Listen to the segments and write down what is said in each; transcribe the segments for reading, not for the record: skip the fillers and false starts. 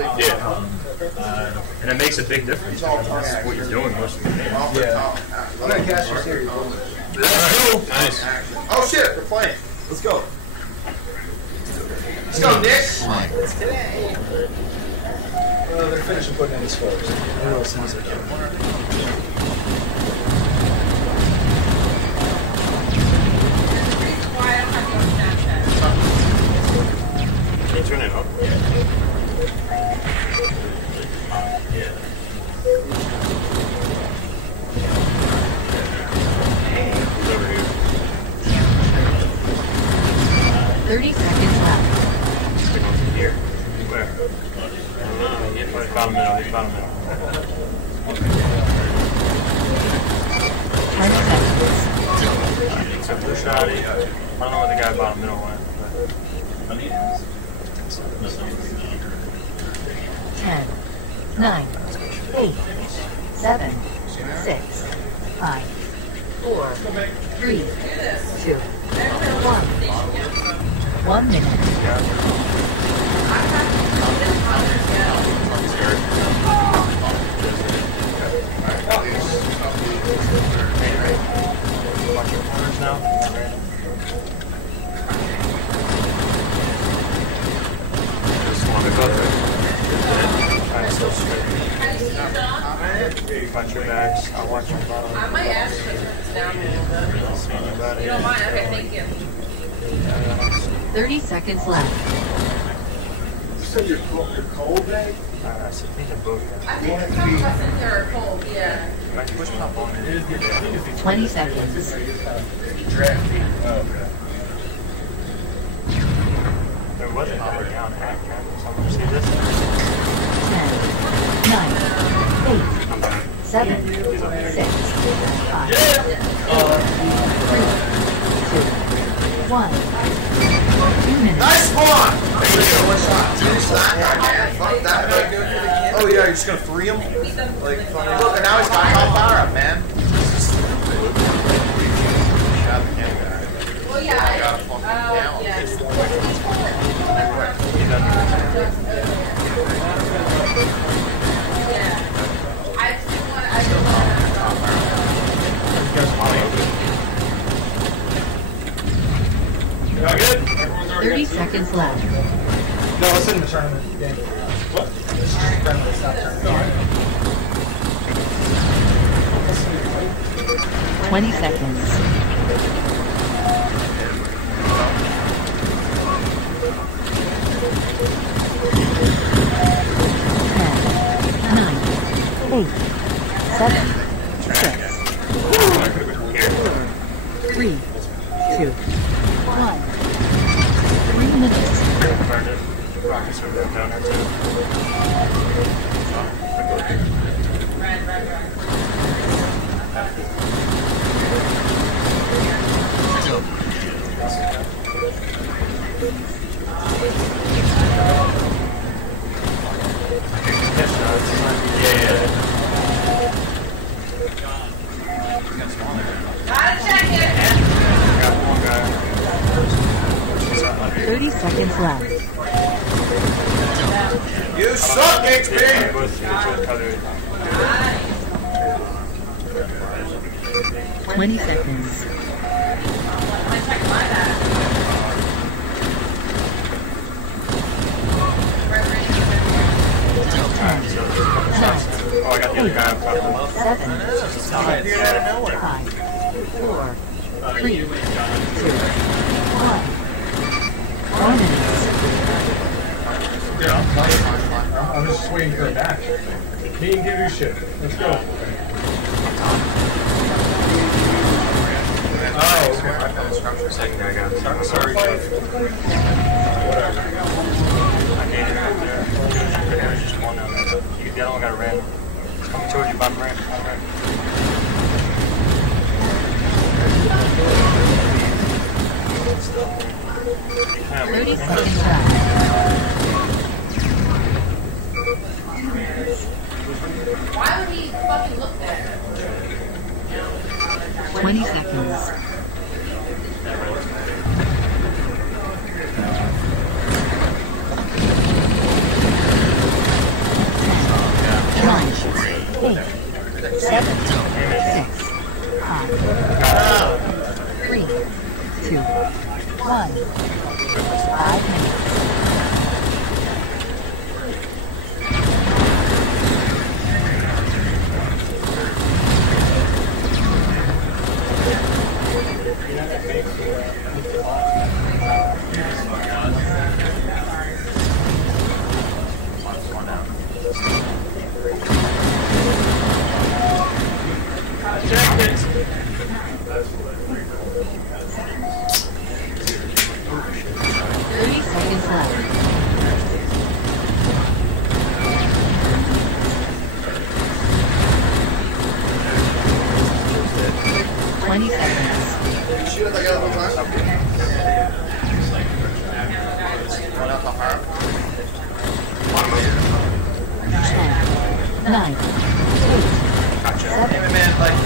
Yeah. And it makes a big difference because that's what you're doing most of the game. Yeah. I'm gonna cast your series. Nice. Oh shit, we're playing. Let's go. Let's go, Nick. It's today. They're finishing putting in the scores. They will sounds like it. Can you turn it up? Yeah. He's over here. 30 seconds left. Stick on here. Where? He's bottom middle. He's bottom middle. 10 seconds. So blue shotty. I don't know where the guy bottom middle went. 10, 9, 8, 7, 6, 5, 4, 3, 2, 1. 1 minute. Watch your corners now. Just want to go there. Try to still straight. Watch your backs. I'll watch your bottom. I might ask you to turn this down a little bit. You don't mind? Okay, thank you. 30 seconds left. You said you're cold, Dave? I think they're both. I think the couple of us in here are cold, yeah. Push pop on it. 20 seconds. There was a popper down at someone see this? 10, 9, 8, 7, 6, 5, 4, 3, 2, 1. 2 minutes. Nice one! Finish that guy, man. Fuck that. Oh yeah, you're just gonna free him? Like, look, and now he's got my power up, man. Well, yeah. Yeah. I just want Y'all good? 30 seconds left. No, it's in the tournament game. What? It's not tournament. 20 seconds. 10, 9, 8, 7, 6, 3, 2, 1. 3 minutes. Gotta check it. 30 seconds left. You suck, XP! 20 seconds. Oh, I got the other guy up top. 7, 6, 5, 4, 3, 2, 1. 4 minutes. Yeah, I'm just waiting for it back. He can give you shit. Let's go. Oh, okay. I fell scrub for a second there, guys. Sorry. I made it out there. There was just one out there. The other one got ran. It's coming towards you, bottom ramp. 30 seconds left. 20 seconds. Check it. 30 seconds left. 20 seconds. Shoot at the other one. Run out the heart. 10, 9, 8, 7, Hey man, like,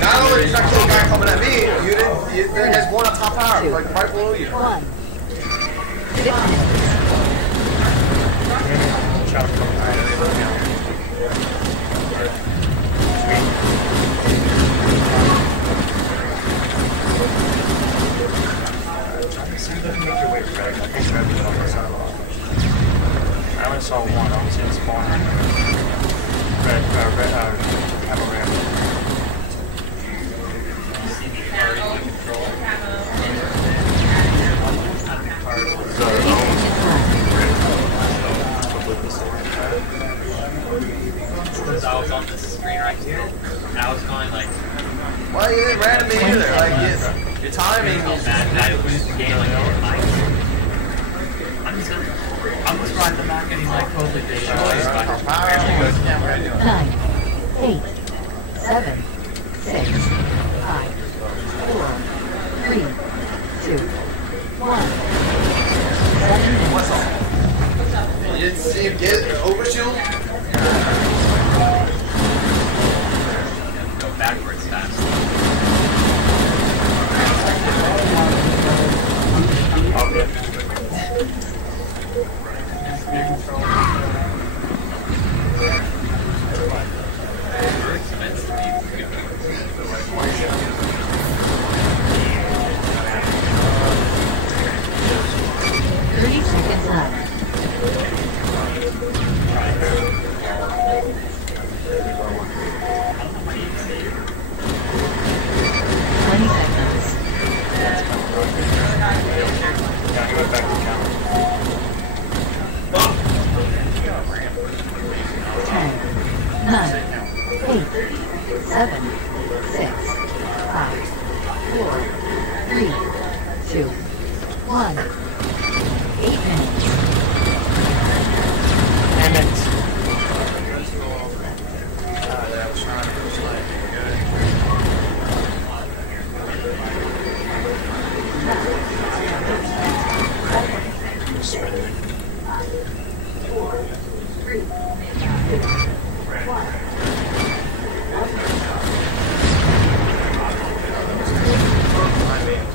not only did you not kill the guy coming at me, you didn't. There guy's one on top tower, like right below you. 1. 50 I only saw one. I only seen spawn. Camera ram. Because I was on this screen right here, and I was going like, Well, you didn't ran at me either. Like, your timing is. bad, I lose the game, like, oh my. I'm just riding the back and he's like totally dead. 9, 8, 7, 6, 5, 4, 3, 2, 1. 7 minutes. You didn't see him get overshield? Go backwards fast. Okay. It's meant to be good. 30 seconds left. 20 seconds. Yeah, go back to count. 10, 9, 8, 7, 6, 5, 4, 3, 2, 1. 8 minutes. 10 minutes.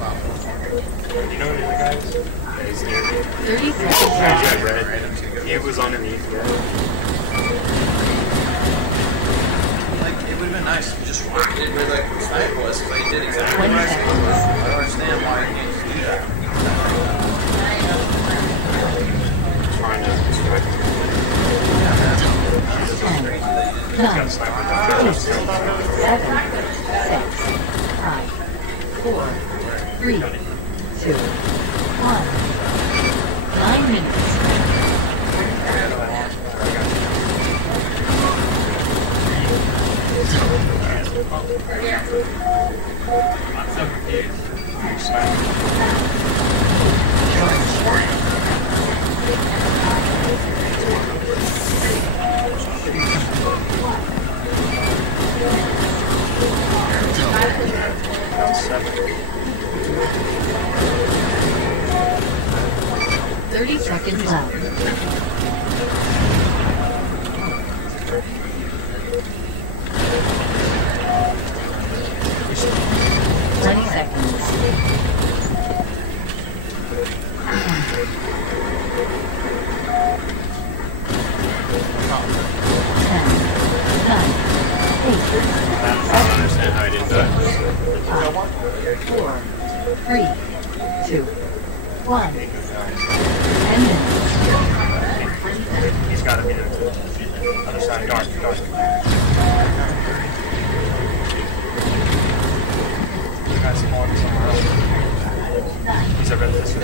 You know who the guy is? He's near me. 30 seconds Yeah, left. red. He was underneath. Yeah. Like, it would have been nice if you just did where like snipe was, but he did exactly 20 what I said. seconds. I don't understand why he can't just do that. Trying to distract him. 10, 9, 8, 7, 6, 5, 4, 3, 2, 1. 9 minutes. I'm so confused. About 7. 30 seconds left. 20 seconds. 10, 9, 8, I don't understand how he did that. 4, 3, 2, 1. 10 minutes. He's got to be there too. Other side, dark. You guys spawned somewhere else. He's a red this way.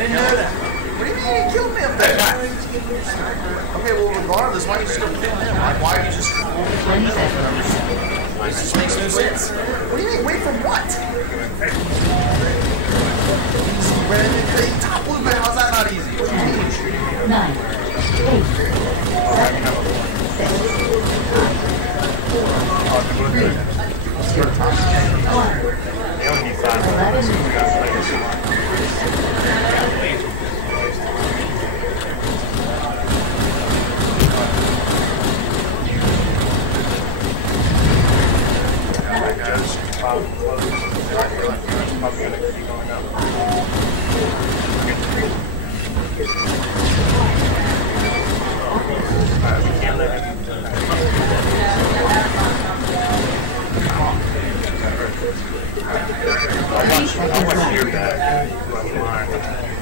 didn't know that. What do you mean he killed me up there? Okay, well, regardless, why are you still killing him? Like, why are you just... 20 seconds. This just makes no sense. What do you mean? Wait for what? Top blue, man. How's that not easy? 10, 9, 8, 7, 6, 5, 4, 3, 2, 1. They only need 5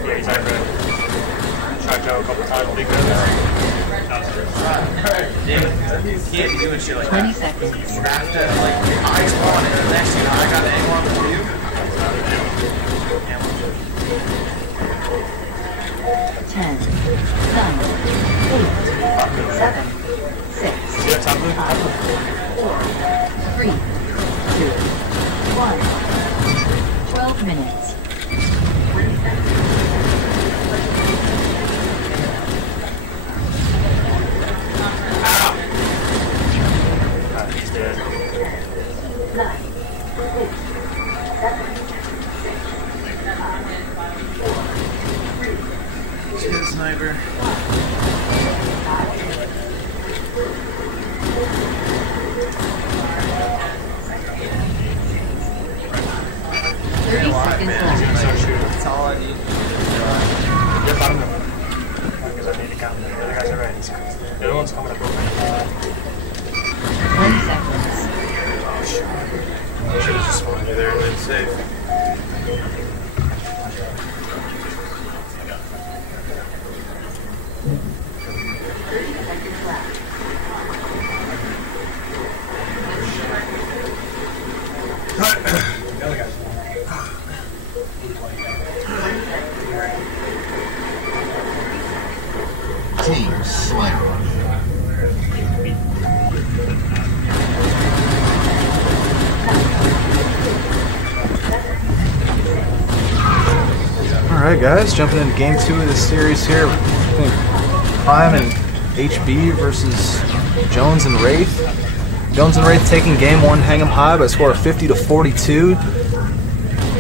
Yeah, he's like red. Tried Joe a couple times, big red. You can't be doing shit like 20 that. seconds. You have to, like, your eyes on it, and the next thing you know, I got the angle on for you. 10, 9, 8, 7, 6, See that top blue? 5, 4, 3, 2, 1. 12 minutes. He's dead. 9, 8, 7, 6, 5, 4, 3, Shit, sniper. 30 seconds left. That's all I need. Yep, I'm going. Because I need to count. The other guys are ready. The other one's coming up over 20 seconds. I should have just spawned you there and been safe. 30 seconds left. Team Slayer. Alright guys, jumping into game 2 of this series here. Prime and HB versus Jownz and Wraith. Jownz and Wraith taking game 1 hang 'em high by a score of 50-42.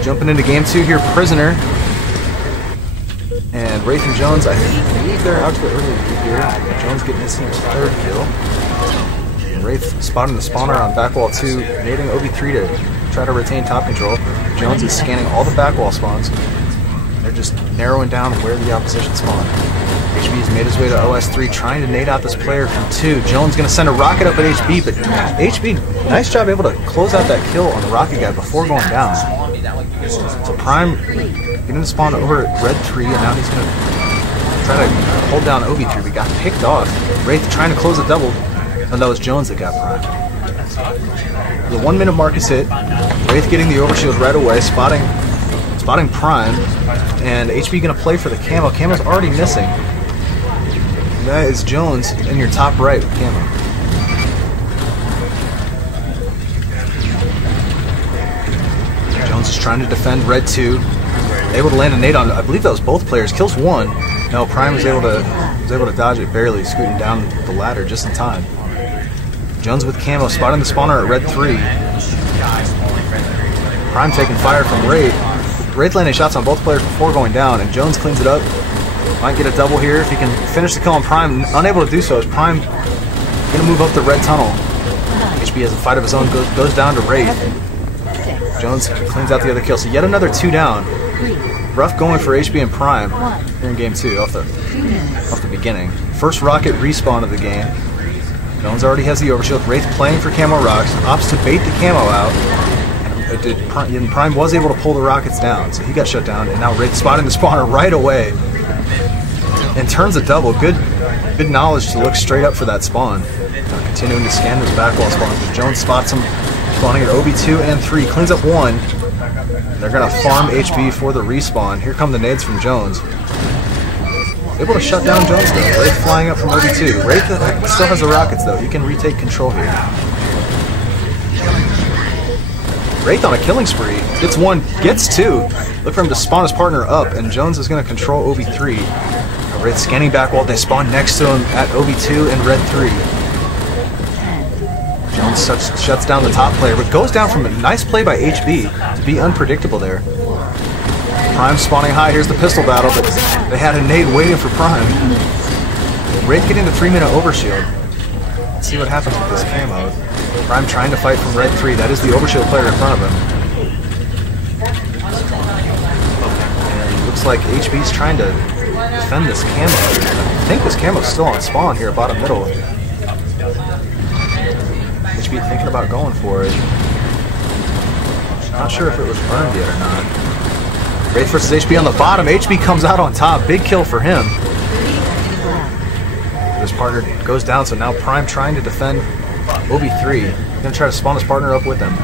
Jumping into game 2 here, Prisoner. And Wraith and Jownz, I believe they're out to the early lead here. Jownz getting his team's 3rd kill. And Wraith spotting the spawner on back wall 2, nading OB3 to try to retain top control. Jownz is scanning all the back wall spawns. They're just narrowing down where the opposition spawn. HB's made his way to OS3, trying to nade out this player from 2. Jownz gonna send a rocket up at HB, but HB, nice job able to close out that kill on the rocket guy before going down. So Prime getting the spawn over at Red 3, and now he's gonna try to hold down OB3, but got picked off. Wraith trying to close the double, and that was Jownz that got Prime. The 1 minute mark is hit. Wraith getting the overshield right away, spotting Prime, and HB gonna play for the camo. Camo's already missing. That is Jownz in your top right with camo. Jownz is trying to defend Red 2. Able to land a nade on, I believe that was both players. Kills 1. No, Prime was able to dodge it barely, scooting down the ladder just in time. Jownz with camo, spotting the spawner at Red 3. Prime taking fire from Wraith. Wraith landing shots on both players before going down, and Jownz cleans it up. Might get a double here if he can finish the kill on Prime. Unable to do so, as Prime gonna move up the red tunnel. HB has a fight of his own, goes down to Wraith. Jownz cleans out the other kill, so yet another 2 down. Rough going for HB and Prime here in game 2 off the beginning. First rocket respawn of the game. Jownz already has the overshield. Wraith playing for camo rocks, opts to bait the camo out. And Prime was able to pull the rockets down, so he got shut down, and now Wraith spotting the spawner right away and turns a double. Good knowledge to look straight up for that spawn. Now continuing to scan those back wall spawns, but Jownz spots him spawning at OB2 and 3, cleans up 1. They're gonna farm HP for the respawn. Here come the nades from Jownz. Able to shut down Jownz though. Wraith flying up from OB2. Wraith still has the rockets though. He can retake control here. Wraith on a killing spree. Gets one, gets two. Look for him to spawn his partner up, and Jownz is gonna control OB3. Wraith scanning back while they spawn next to him at OB2 and Red 3. Jownz shuts down the top player, but goes down from a nice play by HB to be unpredictable there. Prime spawning high. Here's the pistol battle, but they had a nade waiting for Prime. Wraith getting the 3-minute overshield. Let's see what happens with this camo. Prime trying to fight from Red 3. That is the overshield player in front of him. And it looks like HB's trying to defend this camo. I think this camo's still on spawn here, bottom middle. HB thinking about going for it. Not sure if it was burned yet or not. Wraith versus HB on the bottom. HB comes out on top. Big kill for him. His partner goes down, so now Prime trying to defend OB3. He's going to try to spawn his partner up with him.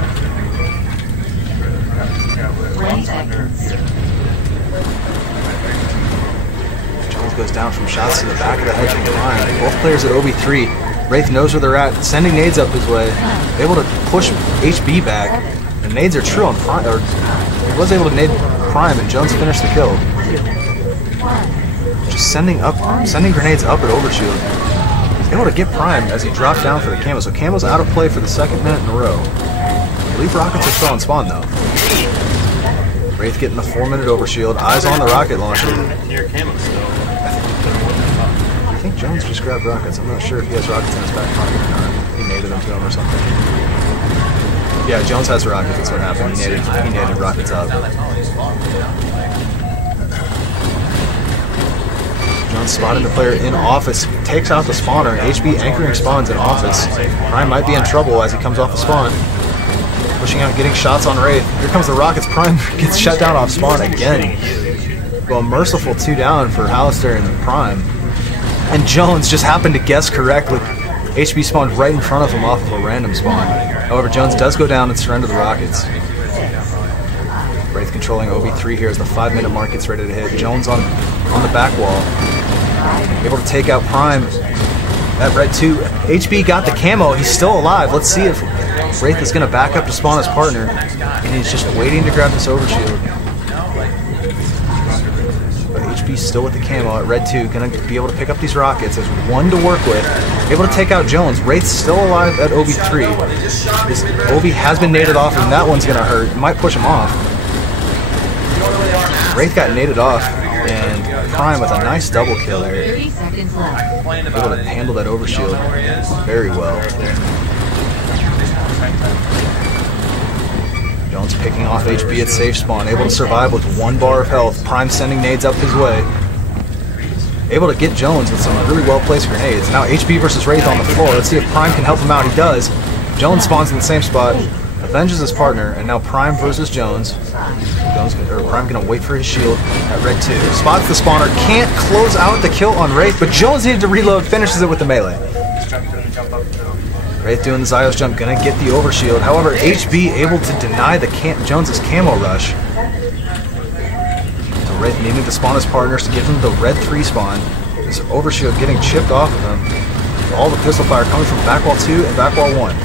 Jownz goes down from shots to the back of the head from Prime. Both players at OB3. Wraith knows where they're at, sending nades up his way. Able to push HB back. And nades are true on Prime. Or he was able to nade Prime, and Jownz finished the kill. Just sending grenades up at overshield. He's able to get Prime as he drops down for the camo. So camo's out of play for the second minute in a row. I believe rockets are still on spawn though. Wraith getting the 4-minute overshield. Eyes on the rocket launcher. Near camo still. I think Jownz just grabbed rockets. I'm not sure if he has rockets in his back pocket or not. He naded them to him or something. Yeah, Jownz has rockets. That's what happened. He naded rockets up. Jownz spotting the player in office, takes out the spawner, and HB anchoring spawns in office. Prime might be in trouble as he comes off the spawn. Pushing out, getting shots on Wraith. Here comes the rockets. Prime gets shut down off spawn again. Well, merciful 2 down for Halaster and Prime. And Jownz just happened to guess correctly. HB spawned right in front of him off of a random spawn. However, Jownz does go down and surrender the rockets. Wraith controlling OB3 here as the 5-minute mark gets ready to hit. Jownz on the back wall. Able to take out Prime at Red 2. HB got the camo. He's still alive. Let's see if Wraith is going to back up to spawn his partner. And he's just waiting to grab this overshield. But HB's still with the camo at Red 2. Going to be able to pick up these rockets. There's 1 to work with. Able to take out Jownz. Wraith's still alive at OB3. This OB has been naded off, and that one's going to hurt. It might push him off. Wraith got naded off, and Prime with a nice double kill there. 30 seconds left. Able to handle that overshield very well. Jownz picking off HB at safe spawn, able to survive with 1 bar of health. Prime sending nades up his way. Able to get Jownz with some really well-placed grenades. Now HB versus Wraith on the floor. Let's see if Prime can help him out. He does. Jownz spawns in the same spot, avenges his partner, and now Prime versus Jownz. Prime gonna wait for his shield at Red 2. Spots the spawner, can't close out the kill on Wraith, but Jownz needed to reload, finishes it with the melee. Wraith doing the Zyos jump, gonna get the overshield. However, HB able to deny the Jownz's camo rush. So Wraith needing to spawn his partners to give him the Red 3 spawn. This overshield getting chipped off of him. All the pistol fire coming from back wall 2 and back wall 1.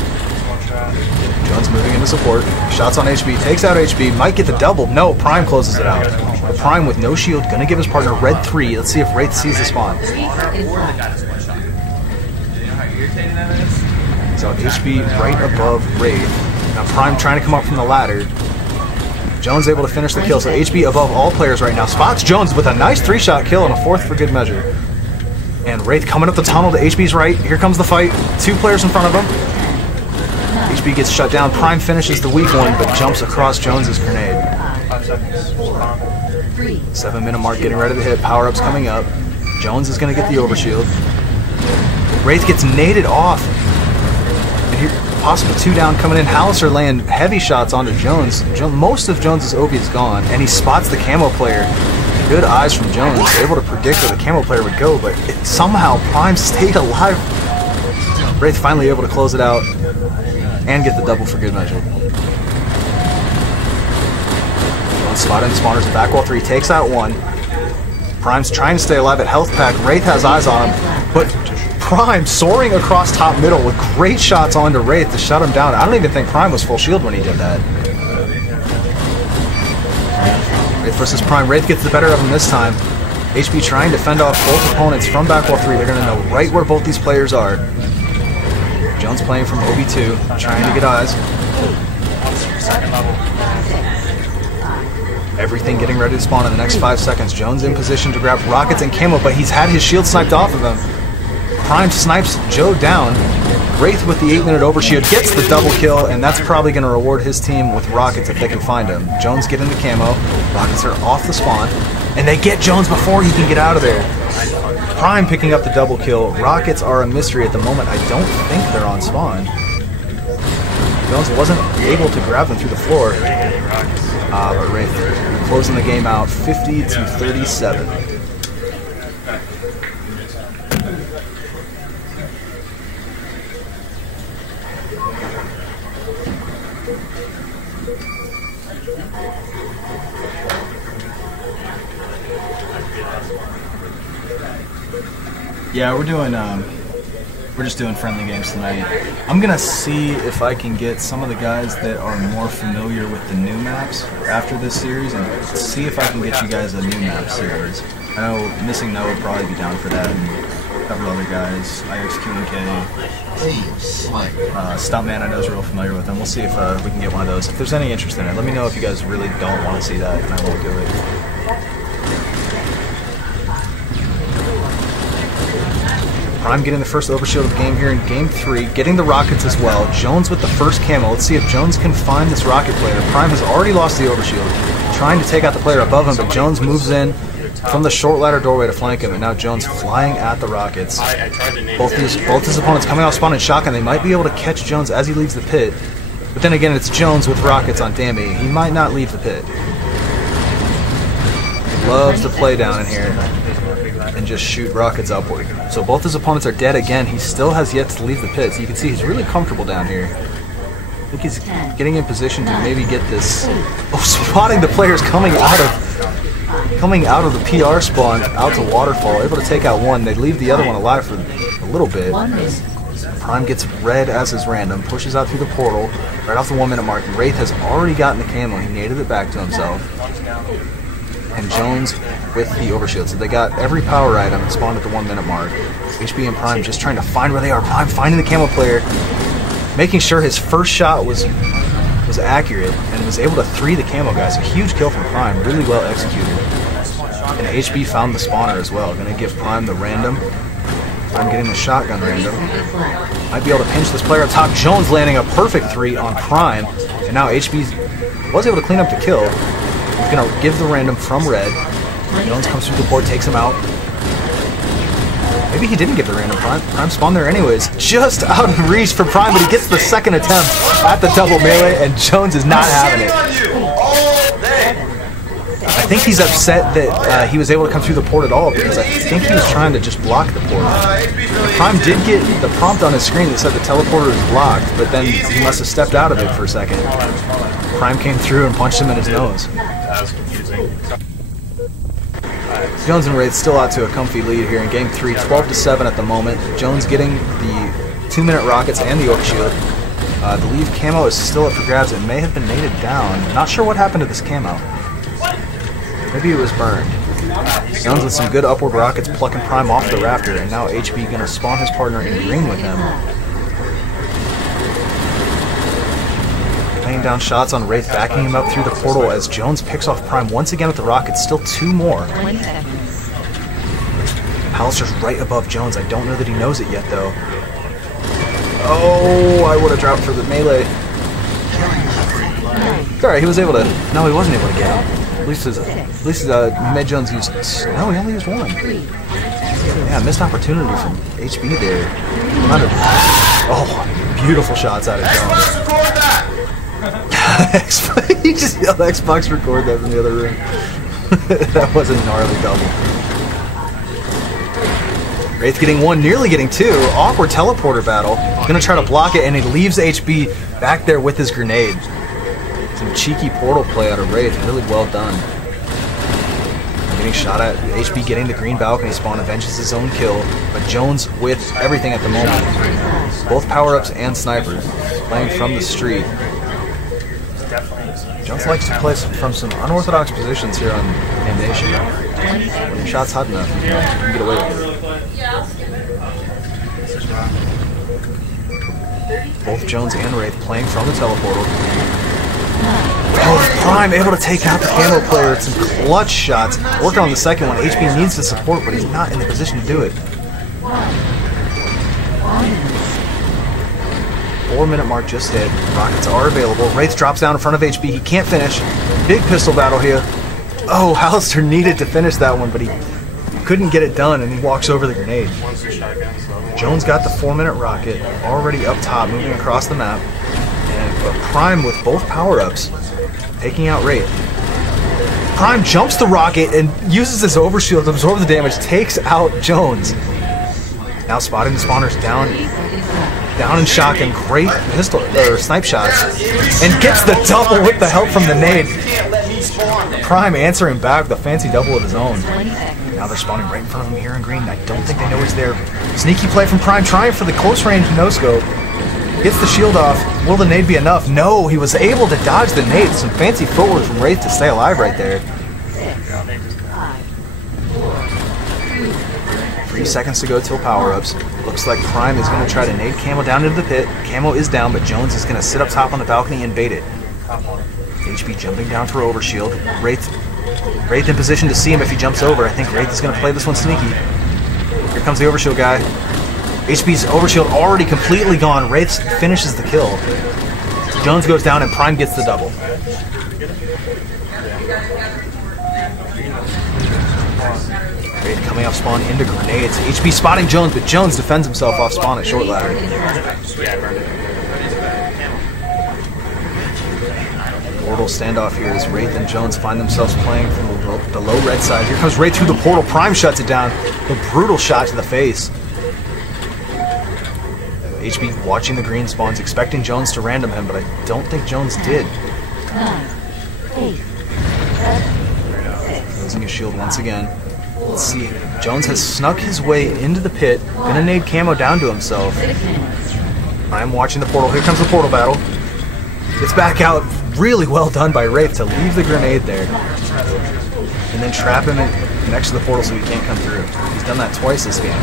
Jownz moving into support. Shots on HB, takes out HB, might get the double. No, Prime closes it out. But Prime with no shield, gonna give his partner Red 3. Let's see if Wraith sees the spawn. So HB right above Wraith. Now Prime trying to come up from the ladder. Jownz able to finish the kill. So HB above all players right now. Spots Jownz with a nice 3-shot kill and a 4th for good measure. And Wraith coming up the tunnel to HB's right. Here comes the fight. 2 players in front of him. HB gets shut down. Prime finishes the weak one, but jumps across Jownz's grenade. 7-minute mark getting ready to hit. Power-ups coming up. Jownz is going to get the overshield. Wraith gets naded off. And here, possible 2 down coming in. Halaster laying heavy shots onto Jownz. Most of Jownz's OB is gone, and he spots the camo player. Good eyes from Jownz. Able to predict where the camo player would go, but somehow Prime stayed alive. Wraith finally able to close it out and get the double for good measure. Jownz spotting spawners at back wall 3, takes out one. Prime's trying to stay alive at health pack. Wraith has eyes on him, but Prime soaring across top middle with great shots onto Wraith to shut him down. I don't even think Prime was full shield when he did that. Wraith versus Prime. Wraith gets the better of him this time. HB trying to fend off both opponents from back wall 3. They're going to know right where both these players are. Jownz playing from OB2, trying to get eyes. Second level. Everything getting ready to spawn in the next 5 seconds. Jownz in position to grab rockets and camo, but he's had his shield sniped off of him. Prime snipes Joe down. Wraith with the 8-minute overshield gets the double kill, and that's probably going to reward his team with rockets if they can find him. Jownz get into camo. Rockets are off the spawn, and they get Jownz before he can get out of there. Prime picking up the double kill. Rockets are a mystery at the moment. I don't think they're on spawn. Jownz wasn't able to grab them through the floor. But Wraith closing the game out 50 to 37. Yeah, we're just doing friendly games tonight. I'm gonna see if I can get some of the guys that are more familiar with the new maps after this series, and see if I can get you guys a new map series. I know Missing No would probably be down for that, and several other guys. IXQNK, Stuntman I know is real familiar with them. We'll see if we can get one of those. If there's any interest in it, let me know if you guys really don't want to see that, and I won't do it. Prime getting the first overshield of the game here in Game 3, getting the rockets as well. Jownz with the first camo. Let's see if Jownz can find this rocket player. Prime has already lost the overshield, trying to take out the player above him, but Jownz moves in from the short ladder doorway to flank him, and now Jownz flying at the rockets. Both his opponents coming out spawn in shotgun. They might be able to catch Jownz as he leaves the pit, but then again, it's Jownz with rockets on Dammy. He might not leave the pit. Loves to play down in here and just shoot rockets upward. So both his opponents are dead again. He still has yet to leave the pit. So you can see he's really comfortable down here. I think he's getting in position to maybe get this. Oh, spotting the players coming out of the PR spawn out to Waterfall, able to take out one. They leave the other one alive for a little bit. Prime gets red as his random, pushes out through the portal right off the 1 minute mark. Wraith has already gotten the camo. He nated it back to himself. And Jownz with the overshield. So they got every power item and spawned at the 1 minute mark. HB and Prime just trying to find where they are. Prime finding the camo player, making sure his first shot was accurate, and was able to 3 the camo guys. A huge kill from Prime, really well executed. And HB found the spawner as well. Gonna give Prime the random. Prime getting the shotgun random. Might be able to pinch this player up top. Jownz landing a perfect 3 on Prime. And now HB was able to clean up the kill. He's going to give the random from red. Jownz comes through the board, takes him out. Maybe he didn't get the random. Prime spawned there anyways. Just out of reach for Prime, but he gets the second attempt at the double melee, and Jownz is not having it. I think he's upset that he was able to come through the port at all, because I think he was trying to just block the port. Prime did get the prompt on his screen that said the teleporter is blocked, but then he must have stepped out of it for a second. Prime came through and punched him in his nose. That was confusing. Jownz and Wraith still out to a comfy lead here in Game 3, 12-7 at the moment. Jownz getting the 2 minute rockets and the overshield. The leave camo is still up for grabs. It may have been nated down. Not sure what happened to this camo. Maybe it was burned. Jownz with some good upward rockets, plucking Prime off the rafter, and now HB going to spawn his partner in green with him. Laying down shots on Wraith, backing him up through the portal as Jownz picks off Prime once again with the rockets. Still 2 more. Halaster's right above Jownz. I don't know that he knows it yet, though. Oh, I would have dropped for the melee. Alright, he was able to... No, he wasn't able to get him. At least Med Jownz used... No, he only used 1. Yeah, missed opportunity from HB there. Oh, beautiful shots out of Jownz. He just yelled Xbox record that from the other room. That was a gnarly double. Wraith getting 1, nearly getting 2. Awkward teleporter battle. Gonna try to block it, and he leaves HB back there with his grenade. Some cheeky portal play out of Wraith, really well done. Getting shot at, HB getting the green balcony spawn, avenges his own kill, but Jownz with everything at the moment. Both power-ups and snipers, playing from the street. Jownz likes to play from some unorthodox positions here on Damnation. When your shot's hot enough, you can get away with it. Both Jownz and Wraith playing from the teleportal. Oh, Prime able to take out the camo player with some clutch shots. Working on the second one. HB needs the support, but he's not in the position to do it. 4-minute mark just hit. Rockets are available. Wraith drops down in front of HB. He can't finish. Big pistol battle here. Oh, Halaster needed to finish that one, but he couldn't get it done, and he walks over the grenade. Jownz got the 4-minute rocket already up top, moving across the map. But Prime with both power-ups, taking out Wraith. Prime jumps the rocket and uses his overshield to absorb the damage, takes out Jownz. Now spotting the spawners down in shotgun, great pistol or snipe shots, and gets the double with the help from the nade. Prime answering back with a fancy double of his own. Now they're spawning right in front of him here in green. I don't think they know he's there. Sneaky play from Prime, trying for the close range no-scope. Gets the shield off. Will the nade be enough? No, he was able to dodge the nade. Some fancy footwork from Wraith to stay alive right there. 3 seconds to go till power-ups. Looks like Prime is going to try to nade Camo down into the pit. Camo is down, but Jownz is going to sit up top on the balcony and bait it. HB jumping down for overshield. Wraith in position to see him if he jumps over. I think Wraith is going to play this one sneaky. Here comes the overshield guy. HB's overshield already completely gone. Wraith finishes the kill. Jownz goes down and Prime gets the double. Wraith coming off spawn into grenades. HB spotting Jownz, but Jownz defends himself off spawn at short ladder. Portal standoff here as Wraith and Jownz find themselves playing from the low red side. Here comes Wraith through the portal. Prime shuts it down. A brutal shot to the face. HB watching the green spawns, expecting Jownz to random him, but I don't think Jownz did. 9, 8, 7, 6. Losing his shield once again. Let's see. Jownz has snuck his way into the pit. Gonna nade Camo down to himself. I'm watching the portal. Here comes the portal battle. It's back out. Really well done by Wraith to leave the grenade there. And then trap him next to the portal so he can't come through. He's done that twice this game.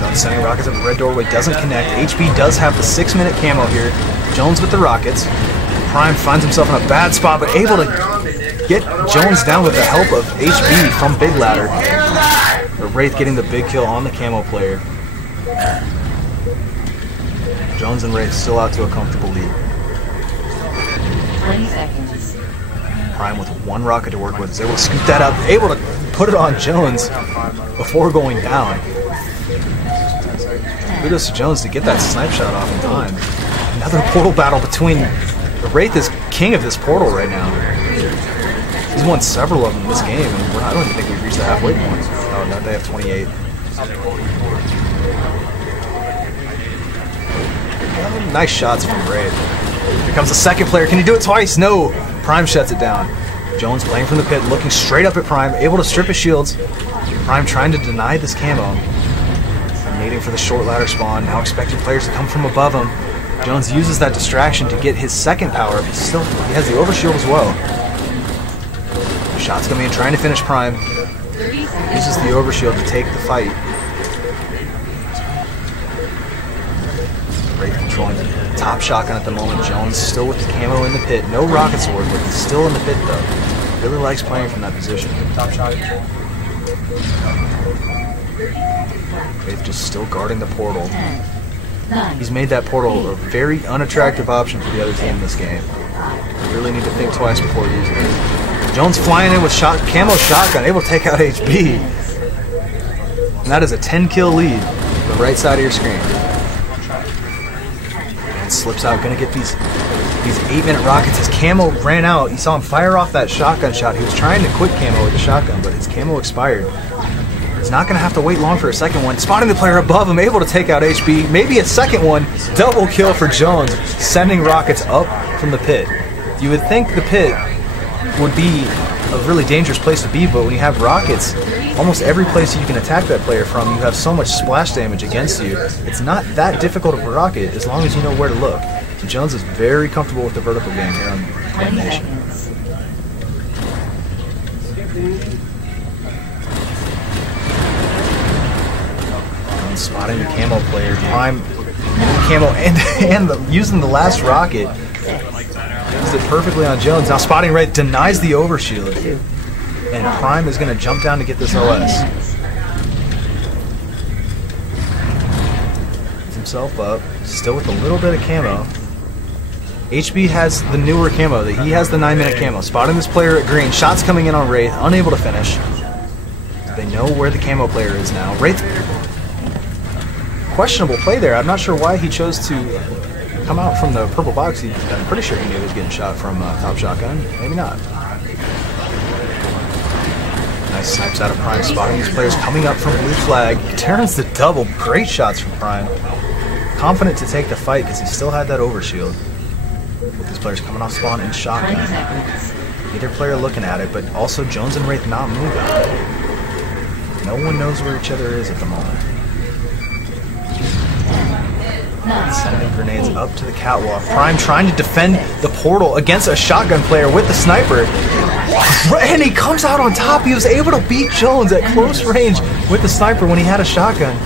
Jownz sending rockets at the red doorway, doesn't connect. HB does have the 6-minute camo here. Jownz with the rockets. Prime finds himself in a bad spot, but able to get Jownz down with the help of HB from Big Ladder. The Wraith getting the big kill on the camo player. Jownz and Wraith still out to a comfortable lead. 20 seconds. Prime with one rocket to work with is able to scoop that up, able to put it on Jownz before going down. Kudos to Jownz to get that snipe shot off in time. Another portal battle between... The Wraith is king of this portal right now. He's won several of them in this game, and I don't even think we've reached the halfway point. Oh, no, they have 28. Nice shots from Wraith. Here comes the second player. Can he do it twice? No. Prime shuts it down. Jownz playing from the pit, looking straight up at Prime, able to strip his shields. Prime trying to deny this camo. Nading for the short ladder spawn, now expecting players to come from above him. Jownz uses that distraction to get his second power, but still, he has the overshield as well. Shots coming in, trying to finish Prime. Uses the overshield to take the fight. Wraith controlling the top shotgun at the moment. Jownz still with the camo in the pit. No rockets to work with. He's still in the pit though. Really likes playing from that position. Top shot. Wraith just still guarding the portal. He's made that portal a very unattractive option for the other team in this game. You really need to think twice before using it. Jownz flying in with camo shotgun, able to take out HB. And that is a 10-kill lead on the right side of your screen. And slips out, gonna get these 8-minute rockets. His camo ran out. You saw him fire off that shotgun shot. He was trying to quit camo with the shotgun, but his camo expired. He's not going to have to wait long for a second one. Spotting the player above him, able to take out HB. Maybe a second one. Double kill for Jownz, sending rockets up from the pit. You would think the pit would be a really dangerous place to be, but when you have rockets, almost every place you can attack that player from, you have so much splash damage against you. It's not that difficult of a rocket as long as you know where to look. So Jownz is very comfortable with the vertical game here on Damnation. Spotting the camo player, Prime camo, and using the last rocket. Used it perfectly on Jownz. Now spotting Wraith, denies the overshield, and Prime is going to jump down to get this OS. Gets himself up, still with a little bit of camo. HB has the newer camo, he has the 9-minute camo. Spotting this player at green, shots coming in on Wraith, unable to finish. They know where the camo player is now. Wraith, questionable play there. I'm not sure why he chose to come out from the purple box. I'm pretty sure he knew he was getting shot from top shotgun. Maybe not. Nice snipes out of Prime, spotting these players coming up from blue flag. Turns the double. Great shots from Prime. Confident to take the fight because he still had that overshield. With these players coming off spawn in shotgun. Either player looking at it, but also Jownz and Wraith not moving. No one knows where each other is at the moment. Sending grenades up to the catwalk. Prime trying to defend the portal against a shotgun player with the sniper. And he comes out on top. He was able to beat Jownz at close range with the sniper when he had a shotgun.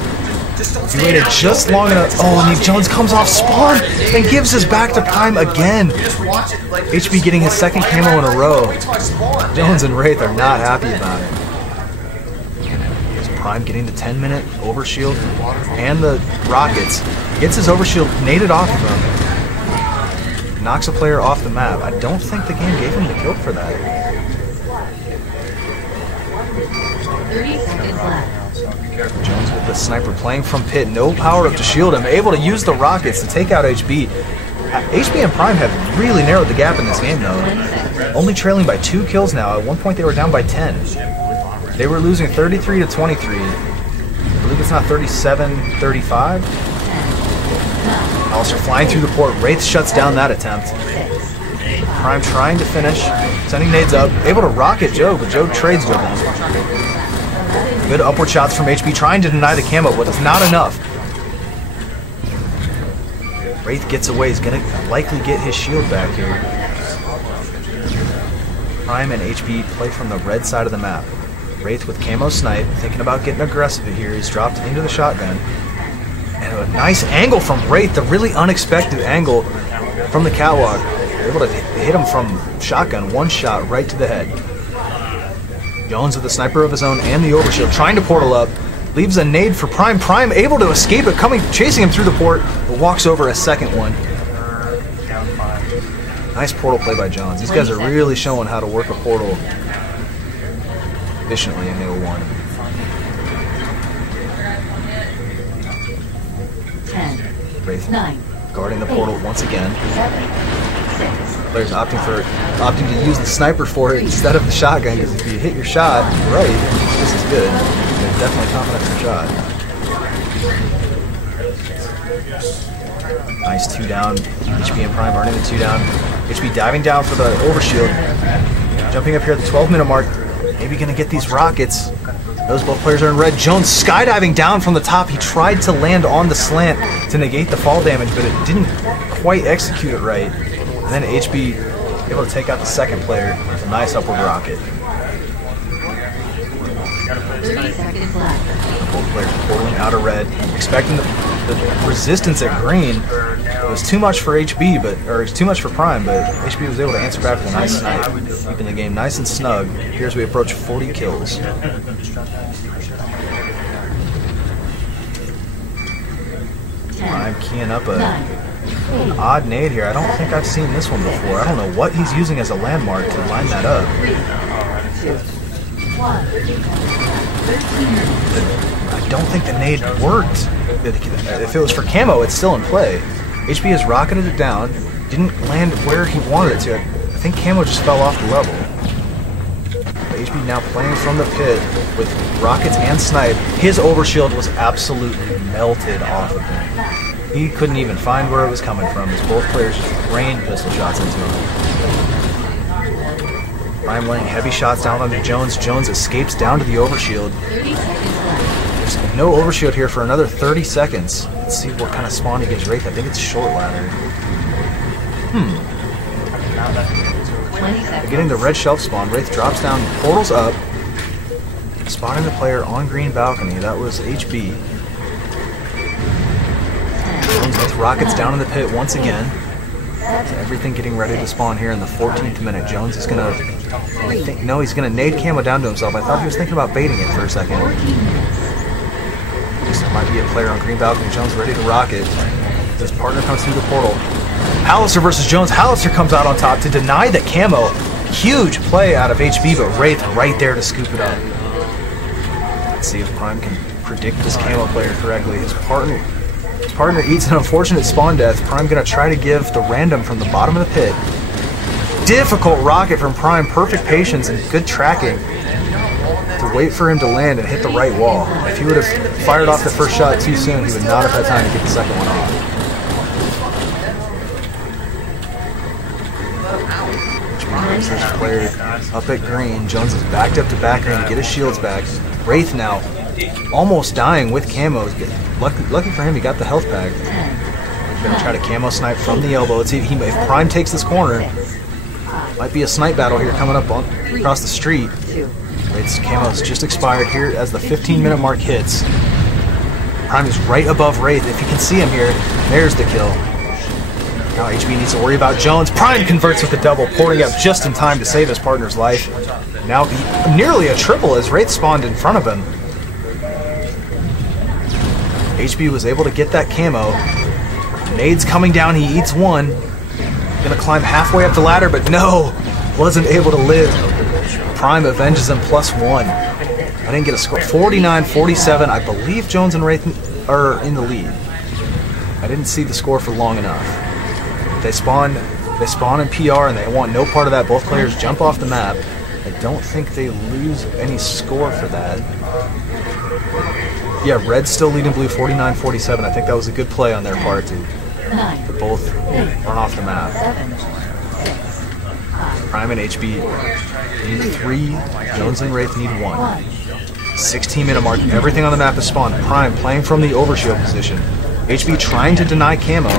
He waited just long enough. Oh, and Jownz comes off spawn and gives his back to Prime again. HB getting his second camo in a row. Jownz and Wraith are not happy about it. Prime getting the 10-minute overshield and the rockets. Gets his overshield naded off of him. Knocks a player off the map. I don't think the game gave him the kill for that. 30 seconds left. Jownz with the sniper playing from pit. No power up to shield him. Able to use the rockets to take out HB. HB and Prime have really narrowed the gap in this game though. Only trailing by 2 kills now. At one point they were down by 10. They were losing 33 to 23. I believe it's now 37-35. Halaster flying through the port. Wraith shuts down that attempt. Prime trying to finish. Sending nades up. Able to rocket Joe, but Joe trades with him. Good upward shots from HB trying to deny the camo, but it's not enough. Wraith gets away. He's going to likely get his shield back here. Prime and HB play from the red side of the map. Wraith with camo snipe, thinking about getting aggressive here. He's dropped into the shotgun. And a nice angle from Wraith, the really unexpected angle from the catwalk. Able to hit him from shotgun, one shot right to the head. Jownz with the sniper of his own and the overshield, trying to portal up. Leaves a nade for Prime. Prime able to escape it, chasing him through the port, but walks over a second one. Nice portal play by Jownz. These guys are really showing how to work a portal efficiently in Halo 1. 10, Wraith 9, guarding the portal once again. 7, 6. Players opting to use the sniper for it instead of the shotgun, because if you hit your shot right, this is good. They're definitely confident in their shot. Nice 2 down. HB and Prime earning the 2 down. HB diving down for the overshield. Jumping up here at the 12-minute mark. Maybe going to get these rockets. Those both players are in red. Jownz skydiving down from the top. He tried to land on the slant to negate the fall damage, but it didn't quite execute it right. And then HB able to take out the second player with a nice upward rocket. 30 seconds left. Both players portaling out of red, expecting the resistance at green. It was too much for HB, or it was too much for Prime, but HB was able to answer back with a nice snipe, keeping the game nice and snug here as we approach 40 kills. Prime keying up an odd nade here. I don't think I've seen this one before. I don't know what he's using as a landmark to line that up. I don't think the nade worked. If it was for camo, it's still in play. HB has rocketed it down, didn't land where he wanted it to. I think camo just fell off the level. HB now playing from the pit with rockets and snipe. His overshield was absolutely melted off of him. He couldn't even find where it was coming from as both players just rained pistol shots into him. Prime laying heavy shots down onto Jownz. Jownz escapes down to the overshield. 30 seconds left. There's no overshield here for another 30 seconds. Let's see what kind of spawn he gives Wraith. I think it's short ladder. 20 seconds. Getting the red shelf spawn. Wraith drops down, portals up, spotting the player on green balcony. That was HB. Jownz with rockets down in the pit once again. So everything getting ready to spawn here in the 14th minute. Jownz is gonna, no, he's gonna nade camo down to himself. I thought he was thinking about baiting it for a second. This might be a player on green balcony. Jownz ready to rocket. His partner comes through the portal. Halaster versus Jownz. Halaster comes out on top to deny the camo. Huge play out of HB, but Wraith right there to scoop it up. Let's see if Prime can predict this camo player correctly. His partner eats an unfortunate spawn death. Prime gonna try to give the random from the bottom of the pit. Difficult rocket from Prime. Perfect patience and good tracking to wait for him to land and hit the right wall. If he would have fired off the first shot too soon, he would not have had time to get the second one off. First player up at green. Jownz is backed up to back green to get his shields back. Wraith now almost dying with camos. Lucky for him, he got the health pack. He's gonna try to camo snipe from the elbow. Let's see if Prime takes this corner. Might be a snipe battle here coming up across the street. Wraith's camo's just expired here as the 15-minute mark hits. Prime is right above Wraith. If you can see him here, there's the kill. Now HB needs to worry about Jownz. Prime converts with the double, porting up just in time to save his partner's life. Now nearly a triple as Wraith spawned in front of him. HB was able to get that camo. Nade's coming down, he eats one. Gonna climb halfway up the ladder, but no! Wasn't able to live. Prime avenges him +1. I didn't get a score. 49-47. I believe Jownz and Wraith are in the lead. I didn't see the score for long enough. They spawn in PR and they want no part of that. Both players jump off the map. I don't think they lose any score for that. Yeah, Red's still leading blue 49-47. I think that was a good play on their part to both run off the map. Prime and HB need 3. Jownz and Wraith need 1. 16-minute mark. Everything on the map is spawned. Prime playing from the overshield position. HB trying to deny camo.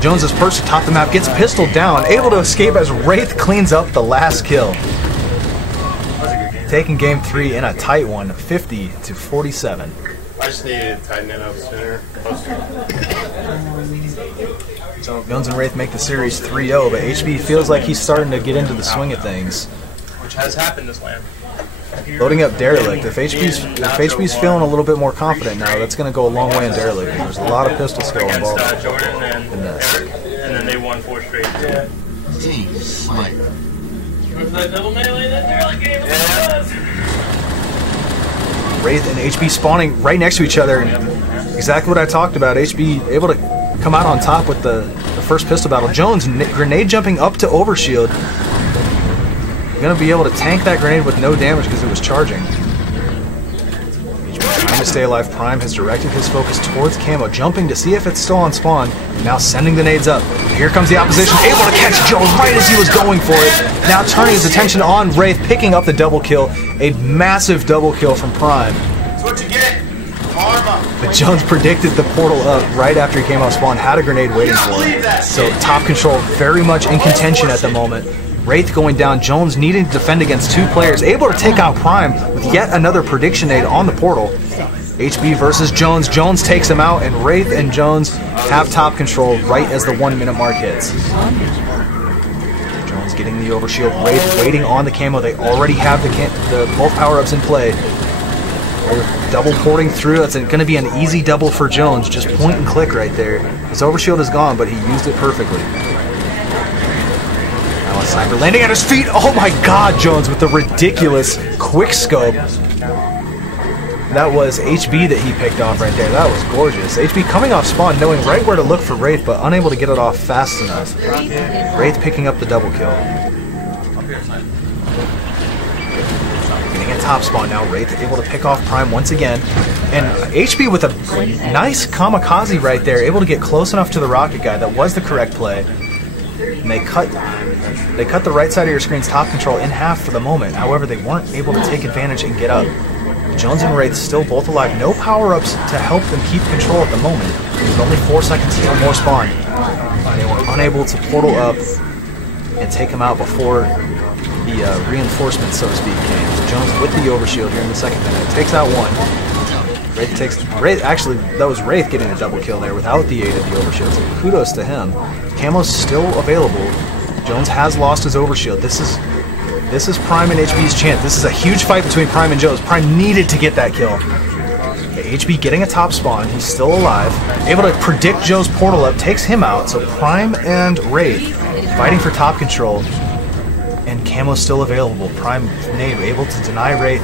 Jownz is perched atop the map, gets pistoled down, able to escape as Wraith cleans up the last kill. Taking game 3 in a tight one, 50-47. I just needed to tighten it up sooner. So Jownz and Wraith make the series 3-0, but HB feels like he's starting to get into the swing of things. Which has happened this land. Loading up Derelict. If HB's feeling a little bit more confident now, that's going to go a long way in Derelict. There's a lot of pistol skill involved Jordan and this. Eric, and then they won 4 straight. Yeah. Team Slayer. That double melee that Derelict game was. Wraith and HB spawning right next to each other. Exactly what I talked about. HB able to come out on top with the first pistol battle. Jownz grenade jumping up to overshield. Going to be able to tank that grenade with no damage because it was charging. Trying to stay alive. Prime has directed his focus towards camo, jumping to see if it's still on spawn. Now sending the nades up. Here comes the opposition, able to catch Jownz right as he was going for it. Now turning his attention on Wraith, picking up the double kill. A massive double kill from Prime. That's what you get. Karma. But Jownz predicted the portal up right after he came off spawn, had a grenade waiting for him. So top control very much in contention at the moment. Wraith going down, Jownz needing to defend against 2 players, able to take out Prime with yet another prediction aid on the portal. HB versus Jownz. Jownz takes him out, and Wraith and Jownz have top control right as the 1-minute mark hits. Jownz getting the overshield. Wraith waiting on the camo. They already have the both power-ups in play. They're double porting through. That's going to be an easy double for Jownz. Just point and click right there. His overshield is gone, but he used it perfectly. Sniper landing at his feet. Oh my god, Jownz with the ridiculous quick scope. That was HB that he picked off right there. That was gorgeous. HB coming off spawn, knowing right where to look for Wraith, but unable to get it off fast enough. Wraith picking up the double kill. Getting a top spawn now. Wraith able to pick off Prime once again. And HB with a nice kamikaze right there, able to get close enough to the rocket guy. That was the correct play. And they cut the right side of your screen's top control in half for the moment. However, they weren't able to take advantage and get up. Jownz and Wraith still both alive. No power-ups to help them keep control at the moment. With only 4 seconds until more spawn. They were unable to portal up and take him out before the reinforcements, so to speak, came. So Jownz with the overshield here in the second minute. Takes out one. Wraith, actually, that was Wraith getting a double kill there without the aid of the overshield. So kudos to him. Camo's still available. Jownz has lost his overshield. This is Prime and HB's chance. This is a huge fight between Prime and Jownz. Prime needed to get that kill. Okay, HB getting a top spawn. He's still alive. Able to predict Joe's portal up. Takes him out. So Prime and Wraith fighting for top control. And Camo's still available. Prime Nade able to deny Wraith